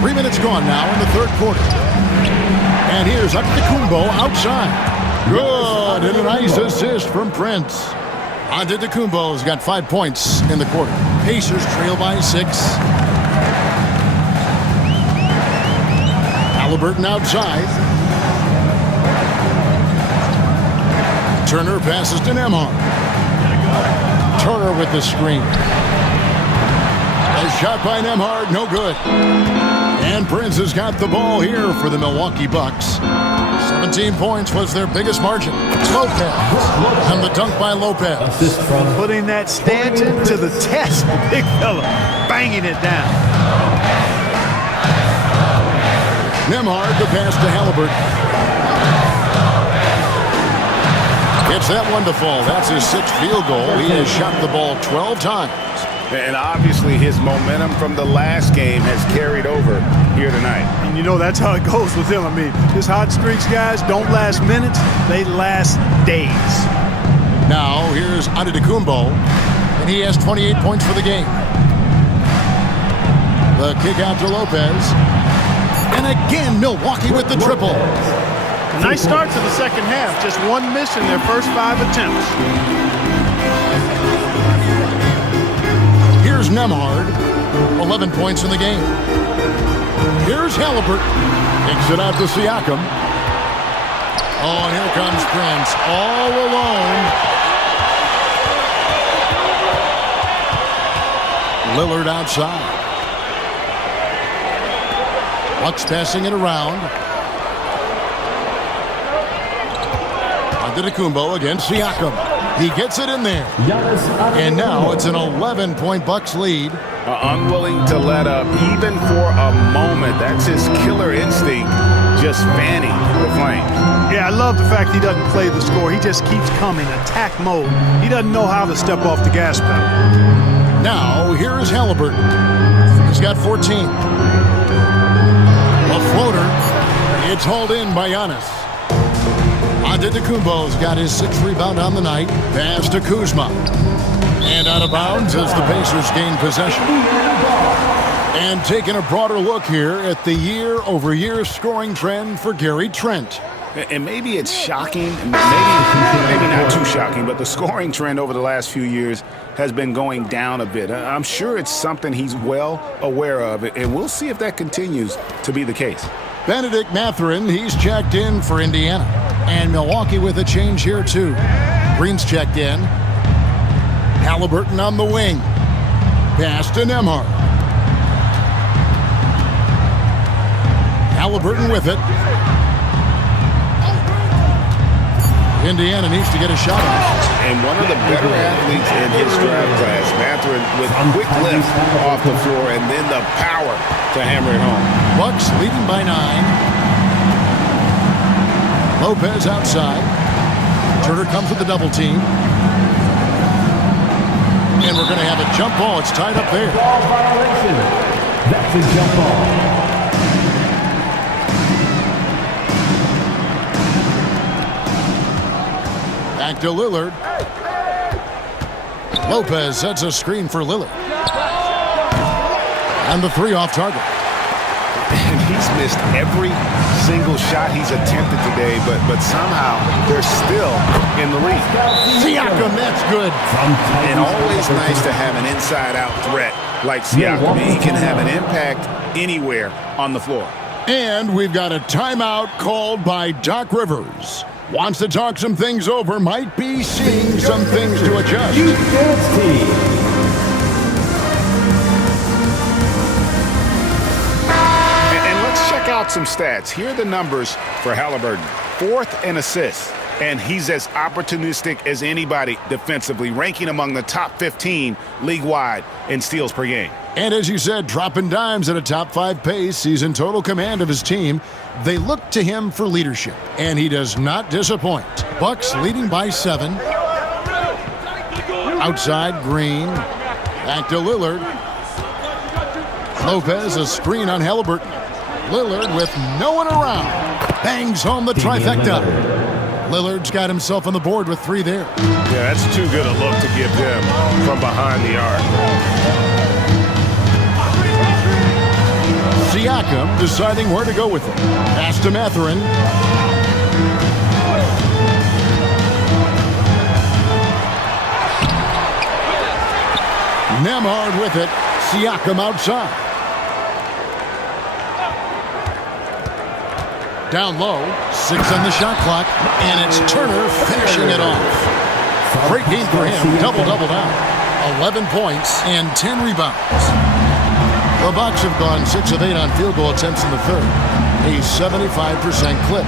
3 minutes gone now in the third quarter. And here's Antetokounmpo outside. Good, and a nice assist from Prince. Antetokounmpo's got 5 points in the quarter. Pacers trail by 6. Halliburton outside. Turner passes to Nembhard. Turner with the screen. A shot by Nembhard, no good. And Prince has got the ball here for the Milwaukee Bucks. 17 points was their biggest margin. Lopez. And the dunk by Lopez. Putting that Stanton to the test. Big fella banging it down. Nembhard the pass to Halliburton. Gets that one to fall. That's his 6th field goal. He has shot the ball 12 times. And obviously his momentum from the last game has carried over here tonight. And you know that's how it goes with him. I mean, his hot streaks, guys, don't last minutes. They last days. Now here's Antetokounmpo, and he has 28 points for the game. The kick out to Lopez. And again, Milwaukee with the triple. A nice start to the second half. Just 1 miss in their first 5 attempts. Here's Nembhard, 11 points in the game. Here's Halliburton, kicks it out to Siakam. Oh, and here comes Prince, all alone. Lillard outside. Bucks passing it around. Antetokounmpo against Siakam. He gets it in there. And now it's an 11-point Bucks lead. Unwilling to let up even for a moment. That's his killer instinct, just fanning the flames. Yeah, I love the fact he doesn't play the score. He just keeps coming, attack mode. He doesn't know how to step off the gas pedal. Now, here's Halliburton. He's got 14. A floater. It's hauled in by Giannis. Antetokounmpo's got his 6th rebound on the night. Pass to Kuzma. And out of bounds as the Pacers gain possession. And taking a broader look here at the year-over-year scoring trend for Gary Trent. And maybe it's shocking, maybe not too shocking, but the scoring trend over the last few years has been going down a bit. I'm sure it's something he's well aware of, and we'll see if that continues to be the case. Benedict Mathurin, he's checked in for Indiana. And Milwaukee with a change here, too. Green's checked in. Halliburton on the wing. Pass to Nembhard. Halliburton with it. Indiana needs to get a shot off. And one of the better athletes in his draft class, Mathurin, with quick lift off the floor and then the power to hammer it home. Bucks leading by 9. Lopez outside. Turner comes with the double team. And we're going to have a jump ball. It's tied up there. Ball violation. That's a jump ball. Back to Lillard. Lopez sets a screen for Lillard. And the 3 off target. And he's missed every single shot he's attempted today, but somehow they're still in the lead. Siakam, that's good. And always nice to have an inside-out threat like Siakam. He can have an impact anywhere on the floor. And we've got a timeout called by Doc Rivers. Wants to talk some things over, might be seeing some things to adjust. Defense team. And let's check out some stats. Here are the numbers for Halliburton. 4th in assists, and he's as opportunistic as anybody defensively, ranking among the top 15 league-wide in steals per game. And as you said, dropping dimes at a top 5 pace. He's in total command of his team. They look to him for leadership, and he does not disappoint. Bucks leading by 7. Outside, Green. Back to Lillard. Lopez, a screen on Halliburton. Lillard with no one around. Bangs home the trifecta. Lillard's got himself on the board with 3 there. Yeah, that's too good a look to give them from behind the arc. Siakam deciding where to go with it. Pass to Mathurin. Nembhard with it. Siakam outside. Down low. 6 on the shot clock. And it's Turner finishing it off. Great game for him. Double-double down. 11 points and 10 rebounds. The Bucks have gone 6 of 8 on field goal attempts in the third. A 75% clip.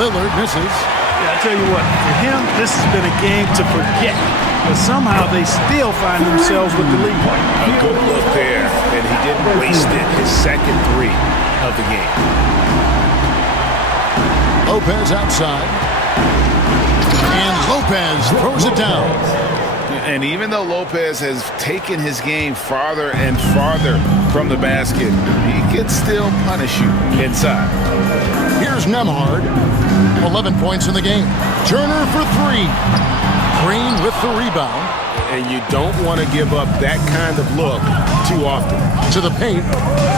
Lillard misses. Yeah, I tell you what, for him, this has been a game to forget. But somehow they still find themselves with the lead. A good look there, and he didn't waste it. His second 3 of the game. Lopez outside. And Lopez throws it down. And even though Lopez has taken his game farther and farther from the basket, he can still punish you inside. Here's Nembhard. 11 points in the game. Turner for 3. Green with the rebound. And you don't want to give up that kind of look too often. To the paint.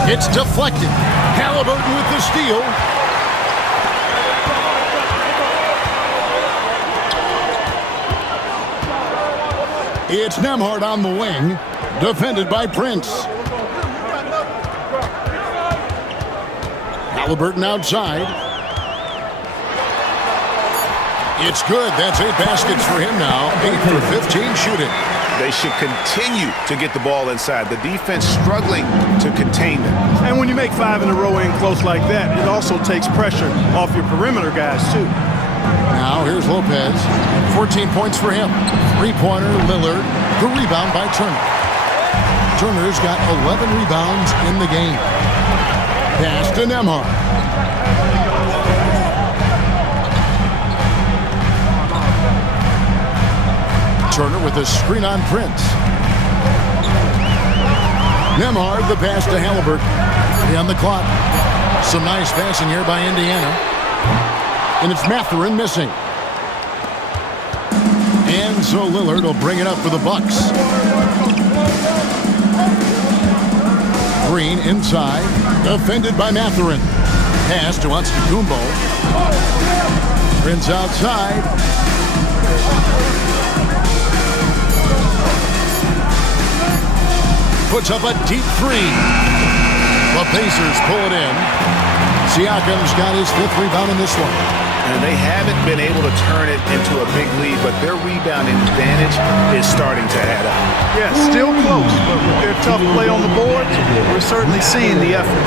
It's deflected. Halliburton with the steal. It's Nembhard on the wing, defended by Prince. Halliburton outside. It's good. That's 8 baskets for him now. 8 for 15 shooting. They should continue to get the ball inside. The defense struggling to contain them. And when you make 5 in a row in close like that, it also takes pressure off your perimeter guys, too. Now here's Lopez. 14 points for him. 3-pointer, Lillard. The rebound by Turner. Turner's got 11 rebounds in the game. Pass to Nembhard. Turner with a screen on Prince. Nembhard, the pass to Halliburton. On the clock. Some nice passing here by Indiana. And it's Mathurin missing. And so Lillard will bring it up for the Bucks. Green inside. Defended by Mathurin. Pass to Antetokounmpo. Prince outside. Puts up a deep 3. The Pacers pull it in. Siakam's got his 5th rebound in this one. And they haven't been able to turn it into a big lead, but their rebounding advantage is starting to add up. Yeah, still close, but with their tough play on the boards, we're certainly seeing the effort.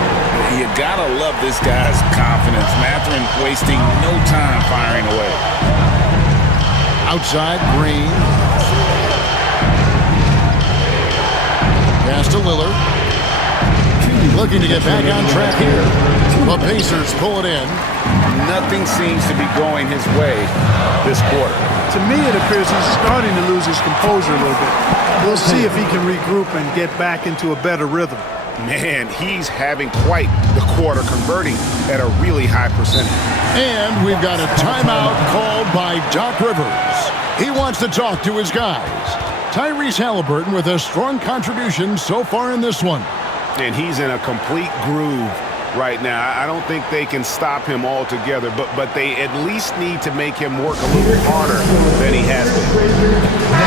You gotta love this guy's confidence. Mathurin wasting no time firing away. Outside, Green. Pass to Lillard. Looking to get back on track here. The Pacers pull it in. Nothing seems to be going his way this quarter. To me, it appears he's starting to lose his composure a little bit. We'll see if he can regroup and get back into a better rhythm. Man, he's having quite the quarter, converting at a really high percentage. And we've got a timeout called by Doc Rivers. He wants to talk to his guys. Tyrese Halliburton with a strong contribution so far in this one. And he's in a complete groove right now. I don't think they can stop him altogether, but they at least need to make him work a little harder than he has been.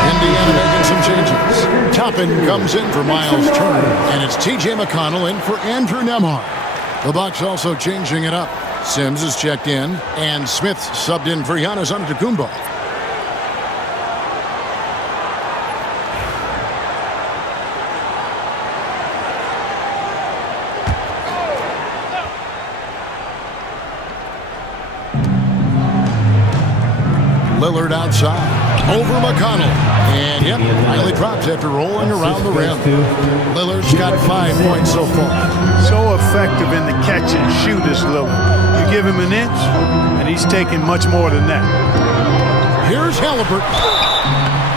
Indiana making some changes. Toppin comes in for Miles Turner, and it's T.J. McConnell in for Andrew Nembhard. The Bucks also changing it up. Sims is checked in, and Smith subbed in for Giannis Antetokounmpo. Lillard outside, over McConnell, and yep, finally drops after rolling around the rim. Lillard's got 5 points so far. So effective in the catch and shoot is Lillard. You give him an inch, and he's taking much more than that. Here's Halliburton,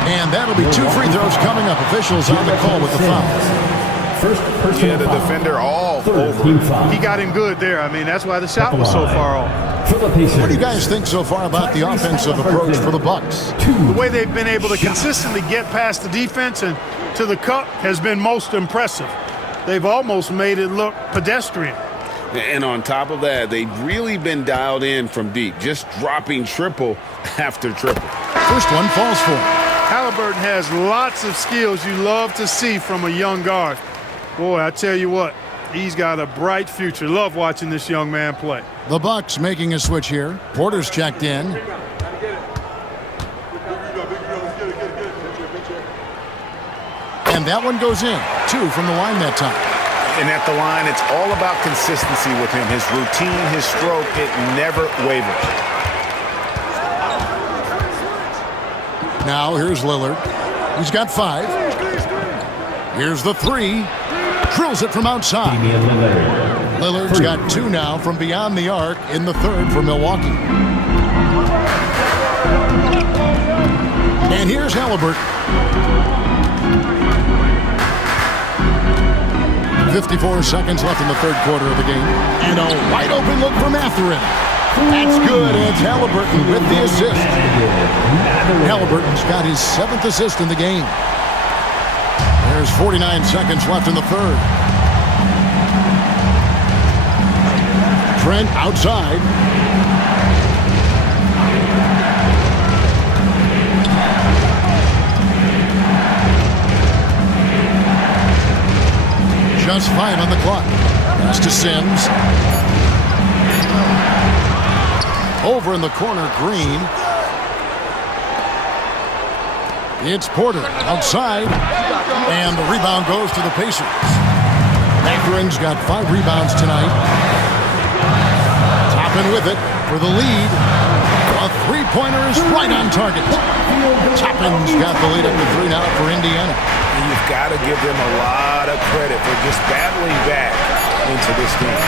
and that'll be 2 free throws coming up. Officials on the call with the foul. Yeah, the defender all over. He got him good there. I mean, that's why the shot was so far off. What do you guys think so far about the offensive approach for the Bucks? The way they've been able to consistently get past the defense and to the cup has been most impressive. They've almost made it look pedestrian. And on top of that, they've really been dialed in from deep, just dropping triple after triple. First one falls for him. Halliburton has lots of skills you love to see from a young guard. Boy, I tell you what, he's got a bright future. Love watching this young man play. The Bucks making a switch here. Porter's checked in. And that one goes in. 2 from the line that time. And at the line, it's all about consistency with him. His routine, his stroke, it never wavers. Now here's Lillard. He's got 5. Here's the 3. Drills it from outside. Lillard's got 2 now from beyond the arc in the 3rd for Milwaukee. And here's Halliburton. 54 seconds left in the 3rd quarter of the game. And a wide open look for Mathurin. That's good, and it's Halliburton with the assist. Halliburton's got his 7th assist in the game. There's 49 seconds left in the 3rd. Trent outside. Just 5 on the clock. Pass to Sims. Over in the corner, Green. It's Porter outside. And the rebound goes to the Pacers. Mathurin's got 5 rebounds tonight. Toppin with it for the lead. A 3-pointer is right on target. Toppin's got the lead up to 3 now for Indiana. And you've got to give them a lot of credit for just battling back into this game.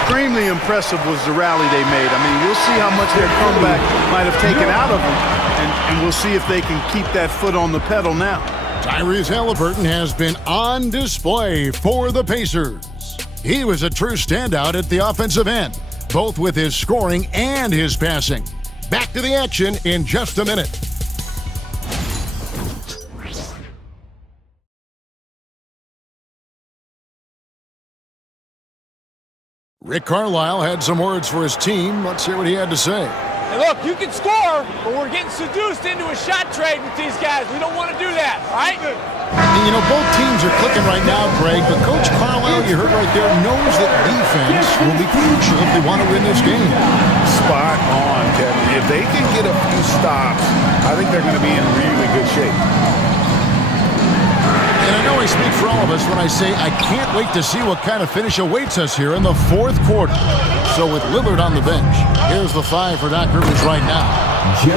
Extremely impressive was the rally they made. I mean, we'll see how much their comeback might have taken out of them, and we'll see if they can keep that foot on the pedal now. Tyrese Halliburton has been on display for the Pacers. He was a true standout at the offensive end, both with his scoring and his passing. Back to the action in just a minute. Rick Carlisle had some words for his team. Let's hear what he had to say. Hey, look, you can score, but we're getting seduced into a shot trade with these guys. We don't want to do that, all right? And, you know, both teams are clicking right now, Greg, but Coach Carlisle, you heard right there, knows that defense will be crucial if they want to win this game. Spot on, Kevin. If they can get a few stops, I think they're going to be in really good shape. And I know I speak for all of us when I say I can't wait to see what kind of finish awaits us here in the fourth quarter. So with Lillard on the bench, here's the 5 for Doc Rivers right now.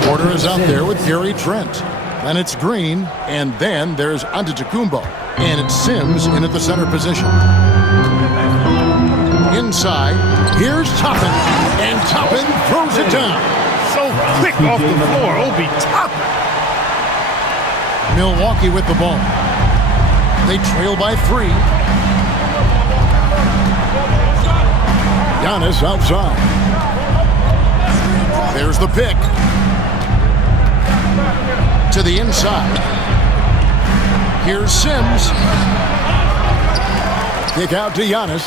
Porter is out there with Gary Trent. Then it's Green, and then there's Antetokounmpo. And it's Sims in at the center position. Inside, here's Toppin. And Toppin throws it down. So quick off the floor, Obi Toppin. Milwaukee with the ball. They trail by 3. Giannis outside. There's the pick. To the inside. Here's Sims. Kick out to Giannis.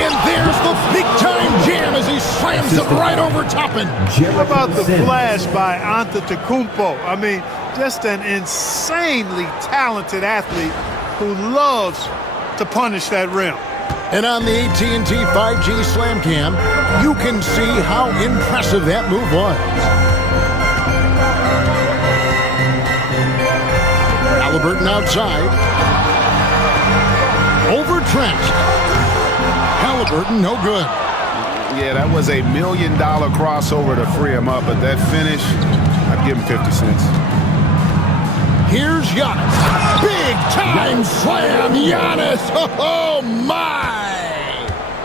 And there's the big-time jam as he slams it right over Toppin. How about the flash by Antetokounmpo? I mean, just an insanely talented athlete who loves to punish that rim. And on the AT&T 5G Slam Cam, you can see how impressive that move was. Halliburton outside. Over Trent. Halliburton, no good. Yeah, that was $1 million crossover to free him up, but that finish, I'd give him 50 cents. Here's Giannis. Big time slam, Giannis. Oh, my.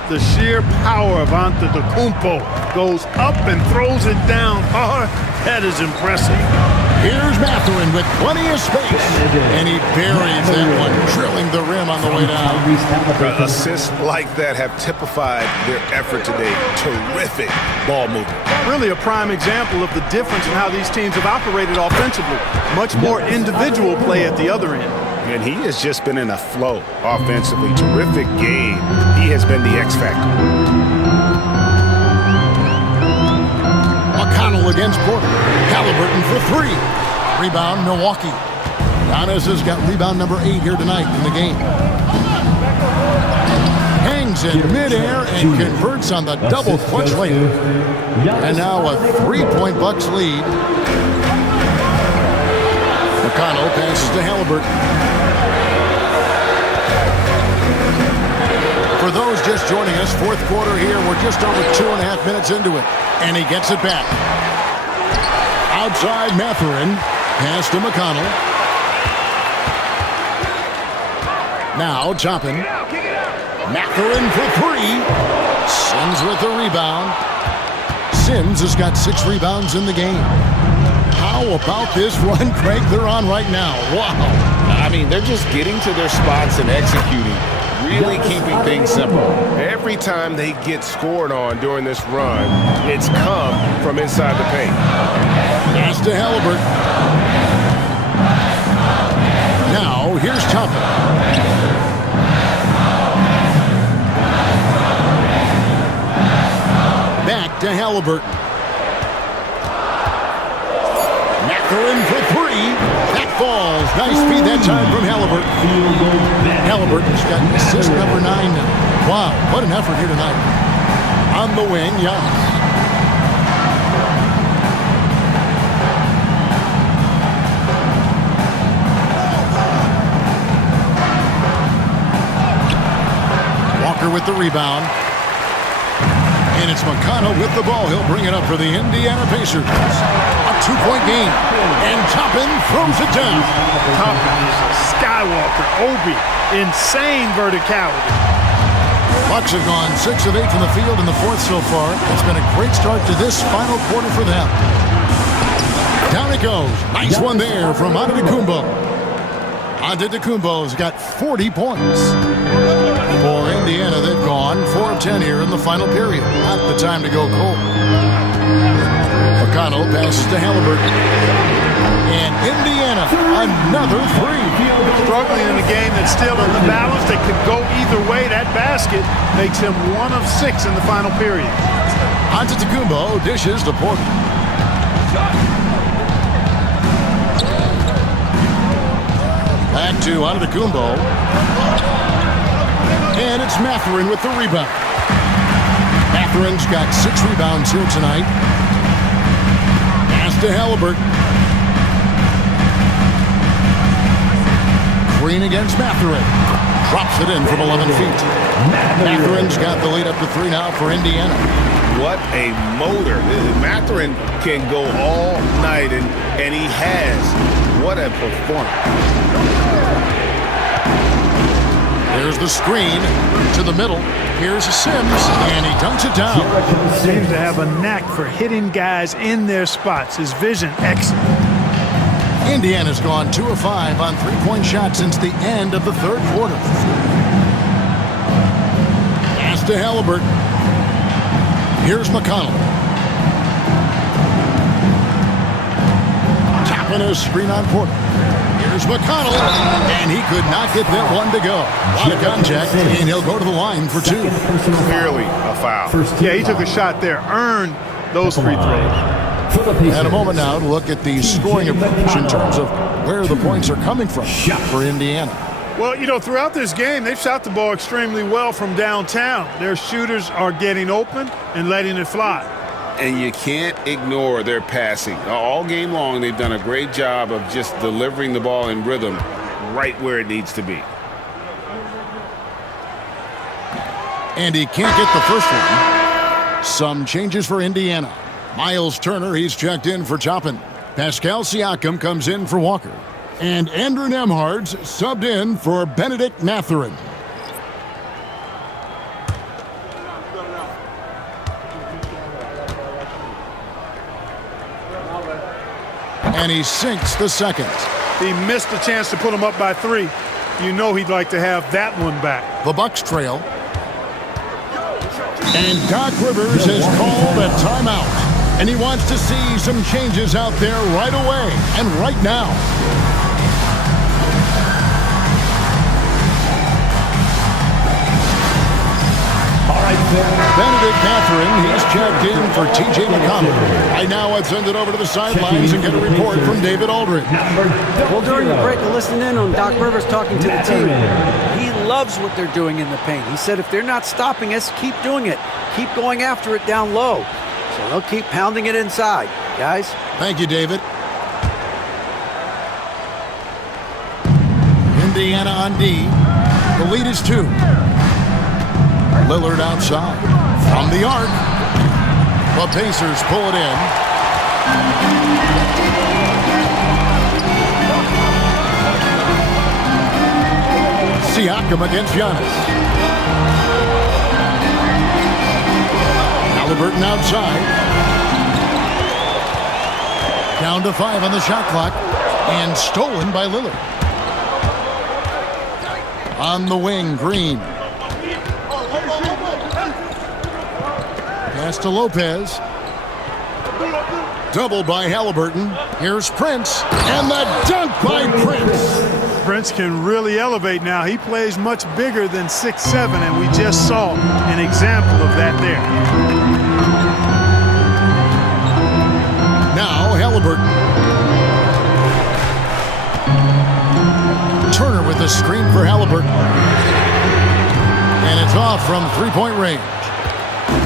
The sheer power of Antetokounmpo goes up and throws it down hard. That is impressive. Here's Mathurin with plenty of space. And he buries that one, drilling the rim on the way down. Assists like that have typified their effort today. Terrific ball movement. Really a prime example of the difference in how these teams have operated offensively. Much more individual play at the other end. And he has just been in a flow offensively. Terrific game. He has been the X factor. McConnell against Porter. Halliburton for 3. Rebound, Milwaukee. Giannis has got rebound number 8 here tonight in the game. Hangs in midair and converts on the double clutch layup. And now a 3-point Bucks lead. McConnell passes to Halliburton. For those just joining us, fourth quarter here, we're just over 2.5 minutes into it. And he gets it back. Outside Mathurin. Pass to McConnell. Now Toppin. Mathurin for 3. Sims with the rebound. Sims has got 6 rebounds in the game. How about this run, Craig, they're on right now? Wow. I mean, they're just getting to their spots and executing. Really keeping things simple. Every time they get scored on during this run, it's come from inside the paint. Pass to Halliburton. Now, here's Toppin. Back to Halliburton. Mathurin for 3. That falls. Nice feed that time from Halliburton. Halliburton's got assist number 9 now. Wow, what an effort here tonight. On the wing, Giannis. Walker with the rebound. And it's McConnell with the ball. He'll bring it up for the Indiana Pacers. A 2-point game. And Toppin throws it down. Toppin, Skywalker, Obi, insane verticality. Bucks have gone 6 of 8 from the field in the fourth so far. It's been a great start to this final quarter for them. Down it goes. Nice one there from Antetokounmpo. Antetokounmpo's got 40 points. For Indiana, they've gone 4 of 10 here in the final period. Not the time to go cold. McConnell passes to Halliburton. And Indiana, another 3. Struggling in a game that's still in the balance that could go either way. That basket makes him 1 of 6 in the final period. Antetokounmpo dishes to Porter. Back to Antetokounmpo. And it's Mathurin with the rebound. Matherin's got 6 rebounds here tonight. Pass to Halliburton. Green against Matherin. Drops it in from 11 feet. Matherin's got the lead up to 3 now for Indiana. What a motor. Matherin can go all night, and he has. What a performance. There's the screen to the middle. Here's Sims, and he dunks it down. Seems to have a knack for hitting guys in their spots. His vision, excellent. Indiana's gone 2 of 5 on 3-point shots since the end of the third quarter. Pass to Halliburton. Here's McConnell. Tapping a screen on Porter. Here's McConnell, and he could not get that one to go. A lot of contact, and he'll go to the line for 2. Clearly a foul. Yeah, he took a shot there, earned those free throws. And a moment now to look at the scoring approach in terms of where the points are coming from for Indiana. Well, you know, throughout this game, they've shot the ball extremely well from downtown. Their shooters are getting open and letting it fly. And you can't ignore their passing. All game long, they've done a great job of just delivering the ball in rhythm right where it needs to be. And he can't get the first one. Some changes for Indiana. Miles Turner, he's checked in for Toppin. Pascal Siakam comes in for Walker. And Andrew Nembhard's subbed in for Benedict Matherin. And he sinks the second. He missed the chance to put him up by 3. You know he'd like to have that one back. The Bucks trail. And Doc Rivers has called a timeout. And he wants to see some changes out there right away and right now. Benedict Matherin, he's checked in for T.J. McConnell. Right now, let's send it over to the sidelines and get a report from David Aldridge. Well, during the break, I listened in on Doc Rivers talking to the team. He loves what they're doing in the paint. He said if they're not stopping us, keep doing it. Keep going after it down low. So they'll keep pounding it inside, guys. Thank you, David. Indiana on D. The lead is 2. Lillard outside. From the arc. The Pacers pull it in. Siakam against Giannis. Halliburton outside. Down to 5 on the shot clock. And stolen by Lillard. On the wing, Green. Pass to Lopez. Doubled by Halliburton. Here's Prince. And the dunk by Prince. Prince can really elevate now. He plays much bigger than 6'7", and we just saw an example of that there. Now Halliburton. Turner with the screen for Halliburton. And it's off from 3-point range.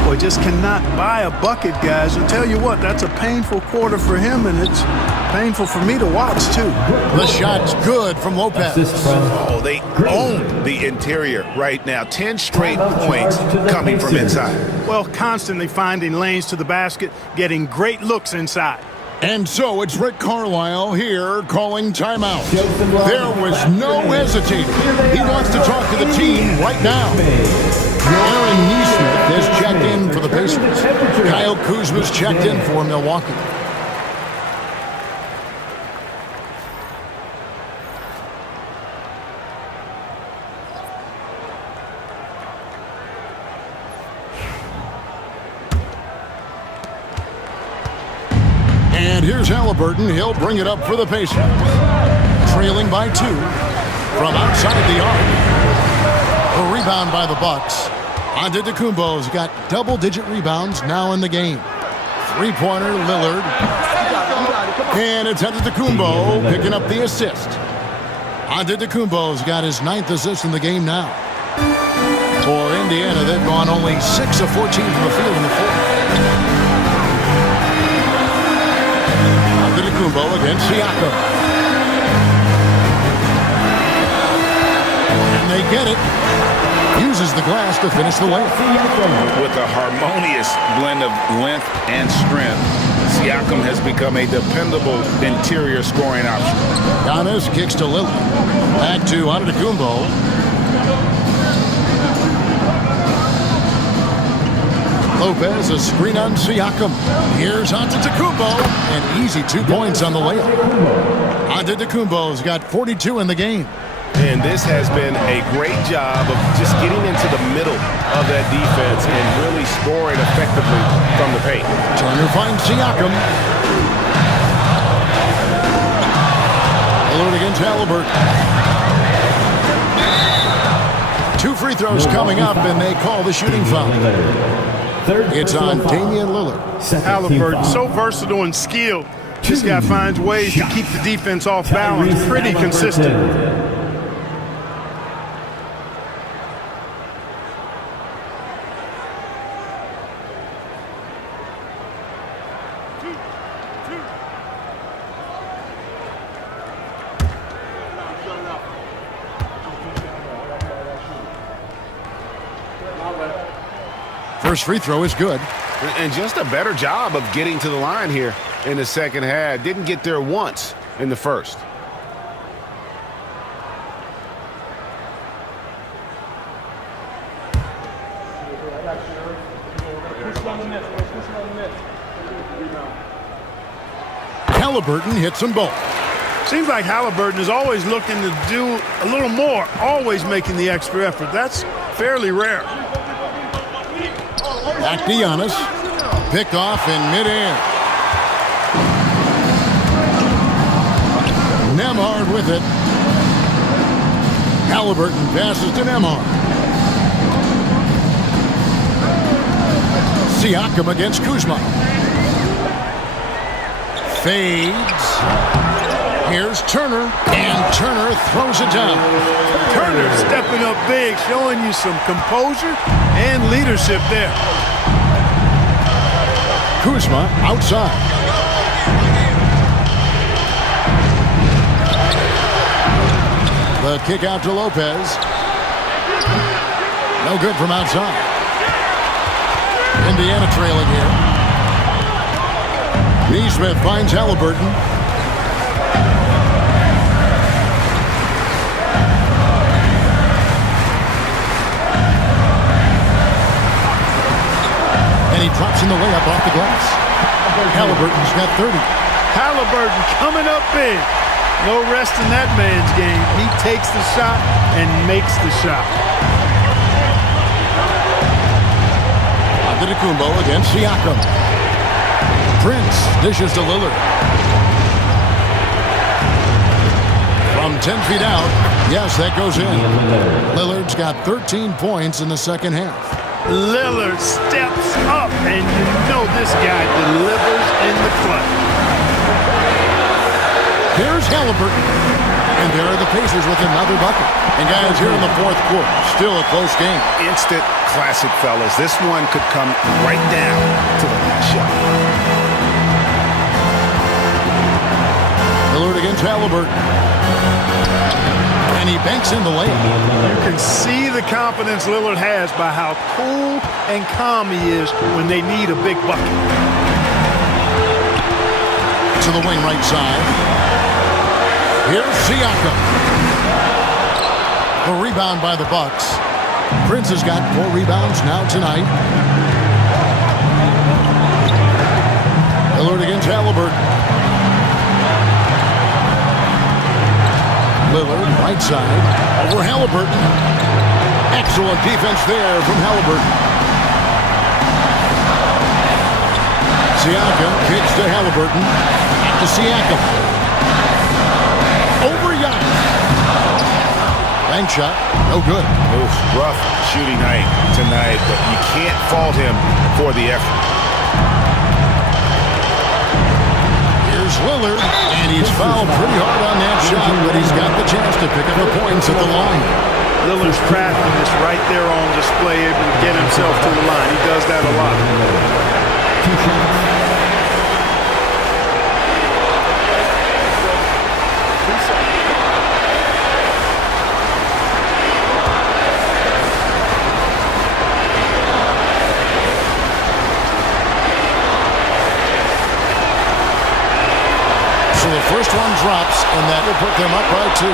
Boy, just cannot buy a bucket, guys. I'll tell you what, that's a painful quarter for him, and it's painful for me to watch, too. The shot's good from Lopez. Oh, they own the interior right now. 10 straight points coming from inside. Well, constantly finding lanes to the basket, getting great looks inside. And so it's Rick Carlisle here calling timeout. There was no hesitating. He wants to talk to the team right now. Aaron Nesmith has checked in for the Pacers. Kyle Kuzma's checked in for Milwaukee. And here's Halliburton. He'll bring it up for the Pacers. Trailing by 2 from outside the arc. A rebound by the Bucks. Antetokounmpo's got double-digit rebounds now in the game. Three-pointer, Lillard. And it's Antetokounmpo picking up the assist. Antetokounmpo's got his 9th assist in the game now. For Indiana, they've gone only 6 of 14 from the field in the fourth. Antetokounmpo against Siakam. And they get it. Uses the glass to finish the layup. With a harmonious blend of length and strength, Siakam has become a dependable interior scoring option. Giannis kicks to Lillard. Back to Antetokounmpo. Lopez, a screen on Siakam. Here's Antetokounmpo. An easy 2 points on the layup. Antetokounmpo's got 42 in the game. And this has been a great job of just getting into the middle of that defense and really scoring effectively from the paint. Turner finds Siakam. Lillard against Halliburton. 2 free throws coming up, and they call the shooting foul. It's on Damian Lillard. Halliburton, so versatile and skilled. This guy finds ways to keep the defense off balance. Pretty consistent. First free throw is good. And just a better job of getting to the line here in the second half. Didn't get there once in the first. Halliburton hits them both. Seems like Halliburton is always looking to do a little more, always making the extra effort. That's fairly rare. Back to Giannis. Picked off in midair. Nembhard with it. Halliburton passes to Nembhard. Siakam against Kuzma. Fades. Here's Turner, and Turner throws it down. Turner stepping up big, showing you some composure and leadership there. Kuzma outside. The kick out to Lopez. No good from outside. Indiana trailing here. Neesmith finds Halliburton. And he drops in the layup off the glass. Halliburton's got 30. Halliburton coming up big. No rest in that man's game. He takes the shot and makes the shot. Antetokounmpo against Siakam. Prince dishes to Lillard. From 10 feet out. Yes, that goes in. Lillard's got 13 points in the second half. Lillard steps up, and you know this guy delivers in the clutch. Here's Halliburton. And there are the Pacers with another bucket. And guys, here in the fourth quarter, still a close game. Instant classic, fellas. This one could come right down to the last shot. Lillard against Halliburton. And he banks in the layup. You can see the confidence Lillard has by how cool and calm he is when they need a big bucket. To the wing right side. Here's Siakam. The rebound by the Bucks. Prince has got 4 rebounds now tonight. Lillard against Halliburton. Lillard, right side, over Halliburton. Excellent defense there from Halliburton. Siakam kicks to Halliburton. Back to Siakam. Over Giannis. Bank shot, no good. Oof, rough shooting night tonight, but you can't fault him for the effort. Here's Lillard, and he's fouled pretty hard on that shot, but he's got the chance to pick up the points at the line. Lillard's craftiness right there on display, able to get himself to the line. He does that a lot. 2 shots. So the first one drops, and that will put them up by 2.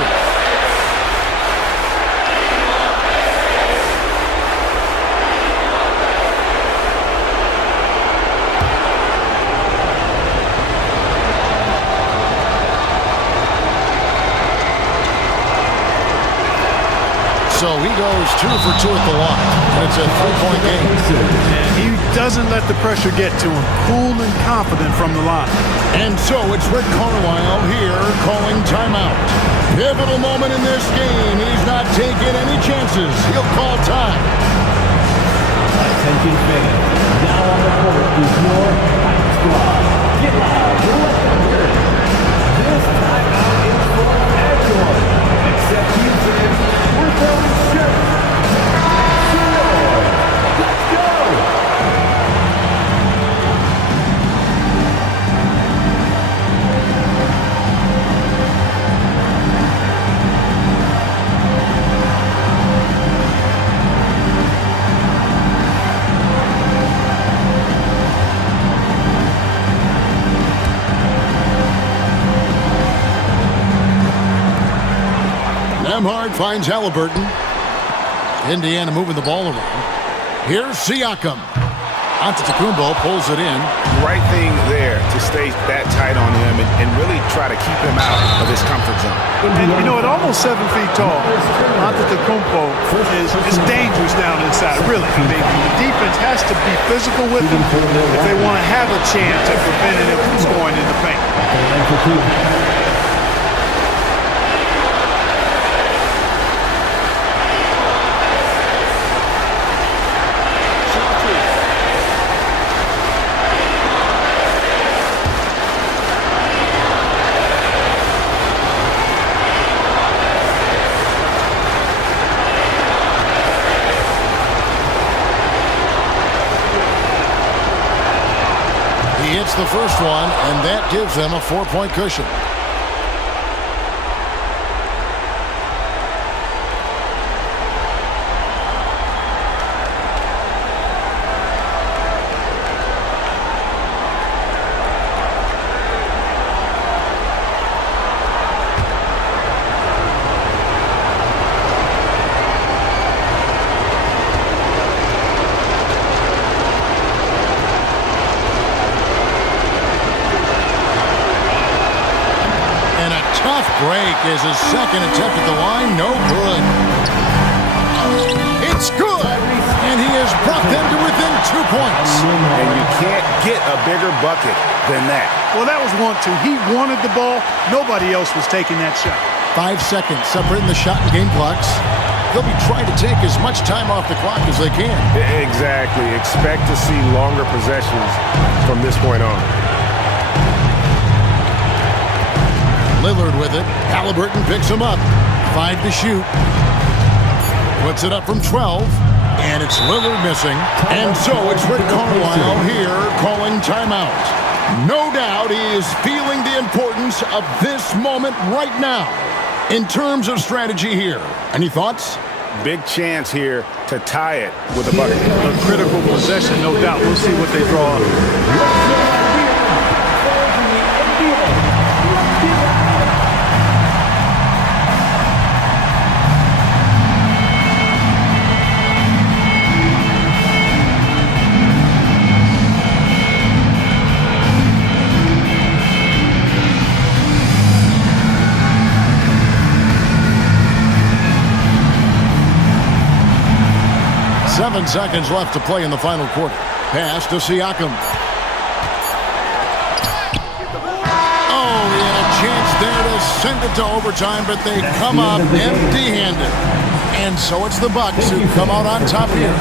So he goes 2 for 2 at the line. And it's a 3-point game. And he doesn't let the pressure get to him. Cool and confident from the line. And so it's Rick Carlisle here calling timeout. Pivotal moment in this game. He's not taking any chances. He'll call time. Attention fans. Now on the court is your Fight Squad. Get loud. Let them hear it. This timeout is for everyone except you fans. We're throwing shirts. Let's go. Nemhard finds Halliburton. Indiana moving the ball around. Here's Siakam. Antetokounmpo pulls it in. Right thing there to stay that tight on him and really try to keep him out of his comfort zone. And, you know, at almost 7 feet tall, Antetokounmpo is dangerous down inside, really. I mean, the defense has to be physical with him if they want to have a chance at preventing him from scoring in the paint. Hits the first one, and that gives them a 4-point cushion. Break is his second attempt at the line. No good. It's good. And he has brought them to within 2 points. And you can't get a bigger bucket than that. Well, that was 1-2. He wanted the ball. Nobody else was taking that shot. 5 seconds separating the shot and game clocks. They'll be trying to take as much time off the clock as they can. Exactly. Expect to see longer possessions from this point on. Lillard with it. Halliburton picks him up. 5 to shoot. Puts it up from 12. And it's Lillard missing. And so it's Rick Carlisle here calling timeout. No doubt he is feeling the importance of this moment right now in terms of strategy here. Any thoughts? Big chance here to tie it with a bucket. A critical possession, no doubt. We'll see what they draw up. 7 seconds left to play in the final quarter. Pass to Siakam. Oh, he had a chance there to send it to overtime, but they come up empty-handed. And so it's the Bucks who come out on top here.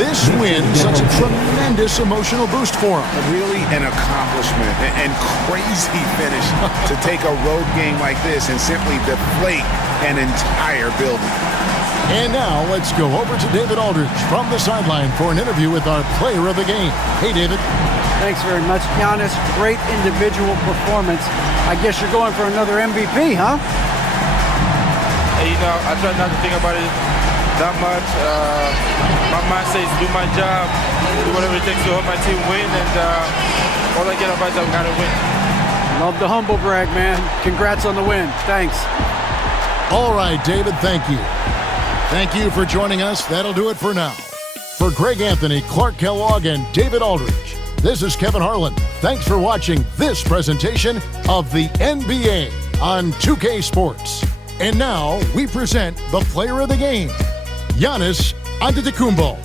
This win, such a tremendous emotional boost for them. Really an accomplishment and crazy finish to take a road game like this and simply deflate an entire building. And now let's go over to David Aldridge from the sideline for an interview with our player of the game. Hey, David. Thanks very much, Giannis. Great individual performance. I guess you're going for another MVP, huh? Hey, I try not to think about it that much. My mind says do my job, do whatever it takes to help my team win, and all I get about is I gotta win. Love the humble brag, man. Congrats on the win. Thanks. All right, David, thank you. Thank you for joining us. That'll do it for now. For Greg Anthony, Clark Kellogg, and David Aldridge, this is Kevin Harlan. Thanks for watching this presentation of the NBA on 2K Sports. And now we present the player of the game, Giannis Antetokounmpo.